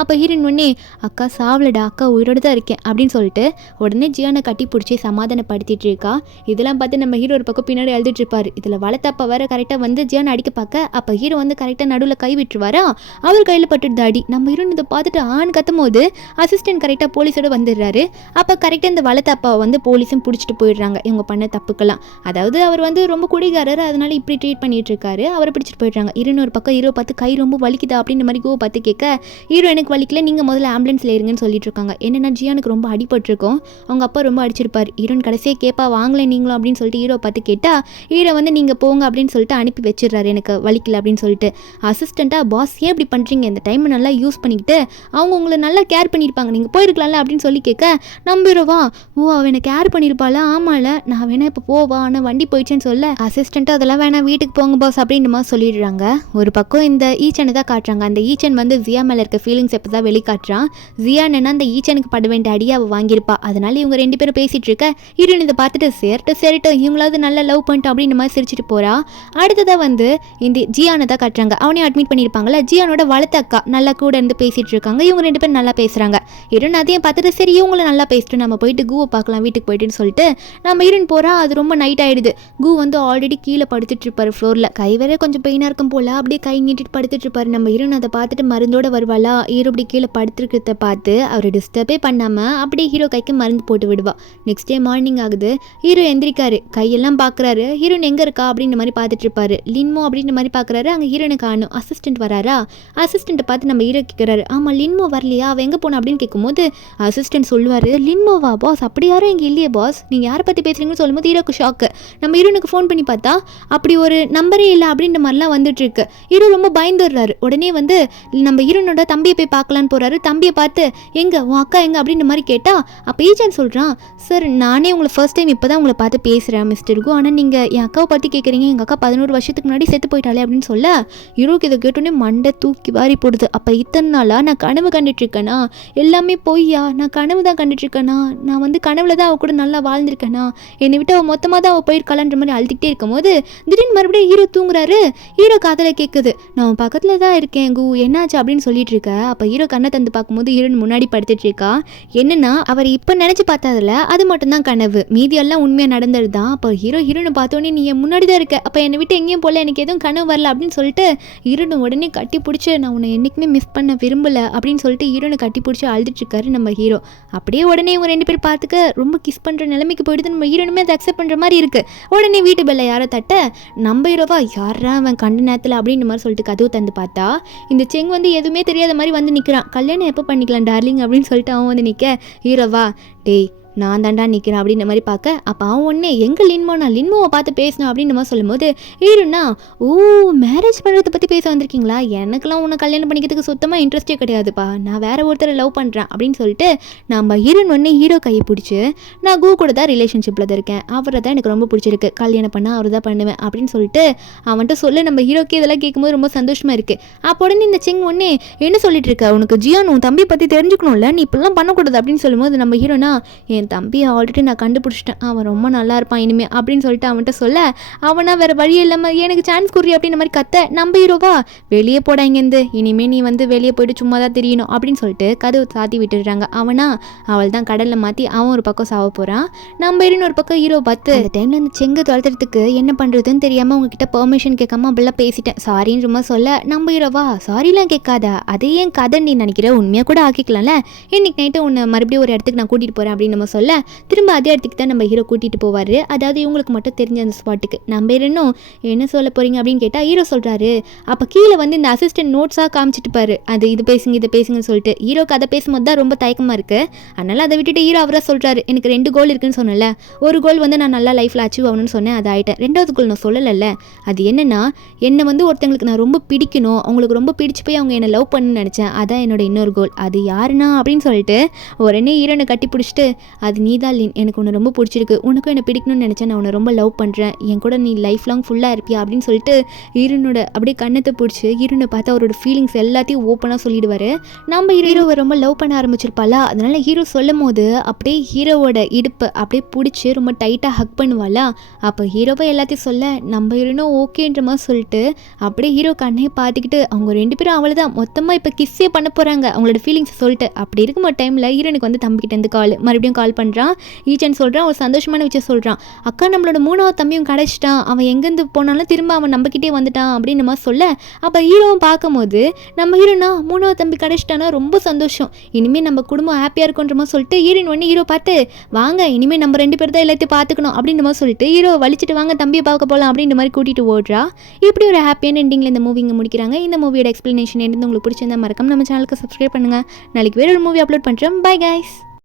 அப்போ ஹீரோயின் உடனே அக்கா சாவலடா, அக்கா உயிரோடு தான் இருக்கேன் அப்படின்னு சொல்லிட்டு உடனே ஜியானை கட்டி பிடிச்சி சமாதானப்படுத்திட்டு இருக்கா. இதெல்லாம் பார்த்து நம்ம ஹீரோ ஒரு பக்கம் பின்னாடி அழுதுட்டு இருப்பார். இதில் வளர்த்தப்பா வேற கரெக்டாக வந்து ஜியானை அடிக்க பார்க்க, அப்போ ஹீரோ வந்து கரெக்டாக நடுவில் கை விட்டுருவாரா, அவர் கையில் பட்டுட்டு அடி. நம்ம ஹீரோன் இதை பார்த்துட்டு ஆண் கத்தும் போது அசிஸ்டன்ட் கரெக்டாக போலீஸோட வந்துடுறாரு. அப்போ கரெக்டாக இந்த வளர்த்தப்பாவை வந்து போலீஸும் பிடிச்சிட்டு போயிடுறாங்க இவங்க பண்ண தப்புக்கெல்லாம். அதாவது அவர் வந்து ரொம்ப குடிகாரர், அதனால இப்படி ட்ரீட் பண்ணிட்டு இருக்காரு, அவரை பிடிச்சிட்டு போயிடுறாங்க. ஒரு பக்கம் ஹீரோ பார்த்து கை ரொம்ப வலிக்குதா அப்படின்ற மாதிரி கோ பார்த்து கேட்க, ஹீரோ எனக்கு வலிக்கல, நீங்கள் முதல்ல ஆம்புலன்ஸில் இருங்கன்னு சொல்லிட்டு இருக்காங்க. என்னென்னா ஜியானுக்கு ரொம்ப அடிபட்டிருக்கும், அவங்க அப்பா ரொம்ப அடிச்சிருப்பார். ஹீரோன் கடைசியாக கேட்பா வாங்கலை நீங்களும் அப்படின்னு சொல்லிட்டு ஹீரோ பார்த்து கேட்டால் ஹீரோ வந்து நீங்கள் போங்க அப்படின்னு சொல்லிட்டு அனுப்பி வச்சிடுறாரு, எனக்கு வலிக்கல அப்படின்னு சொல்லிட்டு. அசிஸ்டண்ட்டாக பாஸ் ஏன் இப்படி பண்ணுறீங்க, இந்த டைமை நல்லா யூஸ் பண்ணிக்கிட்டு அவங்க உங்களை நல்லா கேர் பண்ணியிருப்பாங்க, நீங்கள் போயிருக்கலாம்ல அப்படின்னு சொல்லி கேட்க, நம்பிடுவா ஓ அவன் எனக்கு கேர் பண்ணியிருப்பாள், ஆமாம்ல நான் வேணா இப்போ போவா, ஆனால் வண்டி போயிடுச்சுன்னு சொல்ல அசிஸ்டண்ட்டாக அதெல்லாம் வேணா வீட்டுக்கு போங்க பாஸ் அப்படின்ற மாதிரி சொல்லிடுறாங்க. ஒரு பக்கம் இந்த ஈச்சனை தான் காட்டுறாங்க. அந்த ஈச்சன் வந்து ஜியா மேலே இருக்க ஃபீலிங்ஸ் எப்போ தான் வெளிக்காட்டுறான். ஜியா என்னன்னா அந்த ஈச்சனுக்கு பட வேண்டிய அடியை அவள் வாங்கியிருப்பா, அதனால இவங்க 2 பேரும் பேசிகிட்டு இருக்க, ஹீரோயின் இதை பார்த்துட்டு சரிட்டும் இவங்களாவது நல்லா லவ் பண்ணிட்டு அப்படின்ற மாதிரி சிரிச்சிட்டு போகிறா. அடுத்ததாக வந்து இந்த ஜியானை தான் காட்டுறாங்க. அவனையும் அட்மிட் பண்ணியிருப்பாங்களா, ஜியானோட வளர்த்த அக்கா நல்லா கூட இருந்து பேசிகிட்டு இருக்காங்க. இவங்க 2 பேரும் நல்லா பேசுகிறாங்க. ஹீரோயின் அதையும் பார்த்துட்டு சரி இவங்களும் நல்லா பேசிட்டு நம்ம போயிட்டு கூவை பார்க்கலாம் வீட்டுக்கு போயிட்டுன்னு சொல்லிட்டு நம்ம ஹீரோயின் போகிறா. அது ரொம்ப நைட் ஆகிடுது. கூ வந்து ஆல்ரெடி கீழே படுத்துட்டு இருப்பாரு ஃப்ளோரில், கை வேற கொஞ்சம் பெயினாக இருக்கும் போல், அப்படியே கை நீட்டிட்டு படுத்துட்டு இருப்பாரு. நம்ம ஹீரோயின் அதை பார்த்துட்டு மருந்தோட வருவாளா, ஹீரோ இப்படி கீழே படுத்துருக்கிறத பார்த்து அவர் டிஸ்டர்பே பண்ணாமல் அப்படியே ஹீரோ கைக்கு மருந்து போட்டு விடுவா. நெக்ஸ்ட் டே மார்னிங் ஆகுது, ஹீரோ எந்திரிக்காரு, கையெல்லாம் பார்க்குறாரு. ஹீரோயின் எங்கே இருக்கா அப்படின்ற மாதிரி பார்த்துட்டு இருப்பாரு. லின்மோ அப்படின்ற மாதிரி பார்க்குறாரு, அங்கே ஹீரோனை காணும். அசிஸ்டன்ட் வராரா, அசிஸ்டண்ட்டை பார்த்து நம்ம ஹீரோ கேட்குறாரு, ஆமாம் லின்மோ வரலையா, அவள் எங்கே போனா அப்படின்னு கேட்கும்போது அசிஸ்டன்ட் சொல்லுவார், லின்மோவா பாஸ், அப்படி யாரும் இங்கே இல்லையே பாஸ், நீங்கள் யாரை பற்றி பேசுகிறீங்கன்னு சொல்லும்போது ஹீரோக்கு ஷாக்கு. நம்ம ஹீரோனுக்கு ஃபோன் பண்ணி பார்த்தா அப்படி ஒரு நம்பரே இல்லை அப்படின்ற மாதிரிலாம் வந்துட்டு இருக்கு. ஹீரோ ரொம்ப பயந்துடுறாரு. உடனே வந்து நம்ம ஹீரோனோட தம்பியை போய் பார்க்கலான்னு போகிறாரு. தம்பியை பார்த்து எங்கே உன் அக்கா எங்கே அப்படின்ற மாதிரி கேட்டால் அப்போ ஈச்சன் சொல்கிறான், சார் நானே உங்களை ஃபர்ஸ்ட் டைம் இப்போ தான் உங்களை பார்த்து பேசுகிறேன் மிஸ்டர் கு, ஆனால் நீங்கள் என் அக்காவை பற்றி கேட்குறீங்க, எங்கள் அக்கா 11 வருஷத்துக்கு முன்னாடி செத்து போயிட்டாலே அப்படின்னு சொல்ல ஹீரோக்கு இதை கேட்டோன்னே மண்டை தூக்கி வாரி போடுது. அப்போ இத்தனை நாளாக நான் கனவு கண்டுட்ருக்கேனா, எல்லாமே பொய்யா, நான் கனவு தான் கண்டுட்ருக்கேனா, நான் வந்து கனவுல தான் அவள் கூட நல்லா வாழ்ந்திருக்கேனா, என்னை விட்டு அவள் மொத்தமாக தான் அவள் போயிருக்கலான்ற மாதிரி அழுத்திக்கிட்டே இருக்கும்போது திடீர்னு மறுபடியும் ஹீரோ தூங்குறாரு. ஹீரோ காதில் கேட்குது, நான் பக்கத்தில் தான் இருக்கேன் கு, என்னாச்சு அப்படின்னு சொல்லிட்டு இருக்க. அப்போ ஹீரோ கண்ணை தந்து பார்க்கும்போது ஹீரோயின் முன்னாடி படுத்துட்டு இருக்கா. என்னன்னா அவர் இப்போ நினச்சி பார்த்ததில்ல, அது மட்டும்தான் கனவு, மீதியெல்லாம் உண்மையாக நடந்தது தான். அப்போ ஹீரோனை பார்த்தோன்னே நீ என் முன்னாடி தான் இருக்க, அப்போ என்னை விட்டு எங்கேயும் போல, எனக்கு எதுவும் கனவு வரல அப்படின்னு சொல்லிட்டு ஹீரோனை உடனே கட்டி பிடிச்சி நான் உன்னை என்றைக்குமே மிஸ் பண்ண விரும்பலை அப்படின்னு சொல்லிட்டு ஹீரோனை கட்டி பிடிச்சி அழுதுட்டு இருக்காரு நம்ம ஹீரோ. அப்படியே உடனே இவங்க 2 பேர் பார்த்துக்க ரொம்ப கிஸ் பண்ணுற நிலைமைக்கு போயிடுது. நம்ம ஹீரோனுமே அதை அக்செப்ட் பண்ணுற மாதிரி இருக்குது. உடனே வீட்டு பெல்ல யாரோ தட்ட நம்ம ஹீரோவா யாரா அவன் கண்ட நேரத்தில் அப்படின்ற மாதிரி சொல்லிட்டு கதவு தந்து பார்த்தா இந்த செங் வந்து எதுவுமே தெரியாத மாதிரி வந்து நிற்கிறான். கல்யாணம் எப்போ பண்ணிக்கலாம் டார்லிங் அப்படின்னு சொல்லிட்டு அவன் வந்து நிற்க, ஹீரோவா டேய் நான் தாண்டா நிற்கிறேன் அப்படின்ற மாதிரி பார்க்க, அப்போ அவன் ஒன்று எங்கே லின்மோ, நான் லின்மோவை பார்த்து பேசணும் அப்படின்னு மாதிரி சொல்லும்போது ஹீரோனா, ஓ மேரேஜ் பண்ணுறதை பற்றி பேச வந்திருக்கீங்களா, எனக்கெல்லாம் உன்னை கல்யாணம் பண்ணிக்கிறதுக்கு சுத்தமாக இன்ட்ரெஸ்டே கிடையாதுப்பா, நான் வேற ஒருத்தரை லவ் பண்ணுறேன் அப்படின்னு சொல்லிட்டு நம்ம ஹீரோன் ஒன்று ஹீரோ கையை பிடிச்சி, நான் கூ கூட தான் ரிலேஷன்ஷிப்பில் தான் இருக்கேன், அவரை தான் எனக்கு ரொம்ப பிடிச்சிருக்கு, கல்யாணம் பண்ணால் அவர் தான் பண்ணுவேன் அப்படின்னு சொல்லிட்டு அவன்கிட்ட சொல்ல நம்ம ஹீரோக்கு இதெல்லாம் கேட்கும்போது ரொம்ப சந்தோஷமாக இருக்குது. அப்போ உடனே இந்த செங் ஒன்று என்ன சொல்லிட்டு இருக்க, உனக்கு ஜியான் உன் தம்பி பற்றி தெரிஞ்சுக்கணும்ல, நீ இப்படிலாம் பண்ணக்கூடாது அப்படின்னு சொல்லும்போது நம்ம ஹீரோனா, என் தம்பியை ஆல்ரெடி நான் கண்டுபிடிச்சிட்டேன், அவன் ரொம்ப நல்லா இருப்பான் இனிமே அப்படின்னு சொல்லிட்டு அவன்கிட்ட சொல்ல, அவனா வேறு வழி இல்லாமல் எனக்கு சான்ஸ் குறி அப்படின்ற மாதிரி கத்த, நம்ம ஹீரோவா வெளியே போட இங்கேருந்து, இனிமேல் நீ வந்து வெளியே போயிட்டு சும்மா தான் தெரியணும் அப்படின்னு சொல்லிட்டு கதவு சாத்தி விட்டுடுறாங்க. அவனா அவள் தான் கடலில் மாற்றி அவன் ஒரு பக்கம் சாவ போகிறான், நம்ம ஹீரோன்னு ஒரு பக்கம் ஹீரோ பார்த்து அந்த டைமில் அந்த செங்கை துரத்துறதுக்கு என்ன பண்ணுறதுன்னு தெரியாமல் உங்ககிட்ட பெர்மிஷன் கேட்காம அப்படிலாம் பேசிட்டேன் சாரின்னு சும்மா சொல்ல, நம்ம ஹீரோவா சாரிலாம் கேட்காத, அதே ஏன் கதை நீ நினைக்கிற, உண்மையாக கூட ஆக்கிக்கலாம்ல, இன்னைக்கு நைட்டு உன்னை மறுபடியும் ஒரு இடத்துக்கு நான் கூட்டிகிட்டு போகிறேன் அப்படின்னு நம்ம சொல்ல, திரும்ப அதே இடத்துக்கு தான் நம்ம ஹீரோ கூட்டிகிட்டு போவார். அதாவது இவங்களுக்கு மட்டும் தெரிஞ்ச அந்த ஸ்பாட்டுக்கு. நம்ம இன்னும் என்ன சொல்ல போகிறீங்க அப்படின்னு கேட்டால் ஹீரோ சொல்கிறாரு, அப்போ கீழே வந்து இந்த அசிஸ்டன்ட் நோட்ஸாக காமிச்சிட்டு பாரு, அது இது பேசுங்க இதை பேசுங்கன்னு சொல்லிட்டு ஹீரோக்கு அதை பேசும்போது தான் ரொம்ப தயக்கமாக இருக்குது. அதனால் அதை விட்டுட்டு ஹீரோ அவராக சொல்கிறாரு, எனக்கு 2 கோல் இருக்குன்னு சொன்னல, ஒரு கோல் வந்து நான் நல்லா லைஃப்பில் அச்சீவ் ஆகணும்னு சொன்னேன், அது ஆகிட்டேன், 2வது கோல் நான் சொல்லலைல்ல, அது என்னென்னா என்னை வந்து ஒருத்தங்களுக்கு நான் ரொம்ப பிடிக்கணும், அவங்களுக்கு ரொம்ப பிடிச்சி போய் அவங்க என்னை லவ் பண்ணணும்னு நினச்சேன், அதான் என்னோட இன்னொரு கோல், அது யாருன்னா அப்படின்னு சொல்லிட்டு உடனே ஹீரோனை கட்டி பிடிச்சிட்டு, அது நீ தான் லின், எனக்கு உன்னை ரொம்ப பிடிச்சிருக்கு, உனக்கும் என்னை பிடிக்கணும்னு நினச்சேன், நான் உன்னை ரொம்ப லவ் பண்ணுறேன், என் கூட நீ லைஃப் லாங் ஃபுல்லாக இருப்பியா அப்படின்னு சொல்லிட்டு ஹீரோனோட அப்படியே கண்ணத்தை பிடிச்சி ஹீரோனை பார்த்து அவரோட ஃபீலிங்ஸ் எல்லாத்தையும் ஓப்பனாக சொல்லிடுவார். நம்ம ஹீரோவை ரொம்ப லவ் பண்ண ஆரம்பிச்சிருப்பாளா, அதனால ஹீரோ சொல்லும் போது அப்படியே ஹீரோவோட இடுப்பு அப்படியே பிடிச்சி ரொம்ப டைட்டாக ஹக் பண்ணுவாளா, அப்போ ஹீரோவை எல்லாத்தையும் சொல்ல நம்ம ஹீரோனும் ஓகேன்ற மாதிரி சொல்லிட்டு அப்படியே ஹீரோ கண்ணே பார்த்துக்கிட்டு அவங்க 2 பேரும் அவளை தான் மொத்தமாக இப்போ கிஸ்ஸே பண்ண போகிறாங்க அவங்களோட ஃபீலிங்ஸ் சொல்லிட்டு. அப்படி இருக்கும் ஒரு டைமில் ஹீரோனுக்கு வந்து தம்பிக்கிட்டேருந்து மறுபடியும் கால் பண்ணுறான், ஈச்சன் சொல்கிறான், ஒரு சந்தோஷமான விஷயம் சொல்கிறான், அக்கா நம்மளோட 3வது தம்பியும் கிடச்சிட்டான், அவன் எங்கேருந்து போனாலும் திரும்ப அவன் நம்மக்கிட்டே வந்துட்டான் அப்படின்னு நம்ம சொல்ல, அப்போ ஹீரோவும் பார்க்கும்போது நம்ம ஹீரோனா 3வது தம்பி கிடச்சிட்டானா ரொம்ப சந்தோஷம், இனிமேல் நம்ம குடும்பம் ஹாப்பியாக இருக்குன்ற மாதிரி சொல்லிட்டு ஹீரோயின் ஒன்று ஹீரோ பார்த்து வாங்க இனிமேல் நம்ம 2 பேர் தான் எல்லாத்தையும் பார்த்துக்கணும் அப்படின்ற மாதிரி சொல்லிட்டு ஹீரோ வலிச்சிட்டு வாங்க தம்பியை பார்க்க போகலாம் அப்படின்ற மாதிரி கூட்டிகிட்டு ஓடுறா. இப்படி ஒரு ஹாப்பியான எண்டிங்கில் இந்த மூவி இங்கே முடிக்கிறாங்க. இந்த மூவியோட எக்ஸ்ப்ளனேஷன் என்ன உங்களுக்கு பிடிச்சிருந்தா மறக்காம நம்ம சேனலுக்கு சப்ஸ்கிரைப் பண்ணுங்கள். நாளைக்கு வேற ஒரு மூவி அப்லோட் பண்ணுறேன். Bye guys.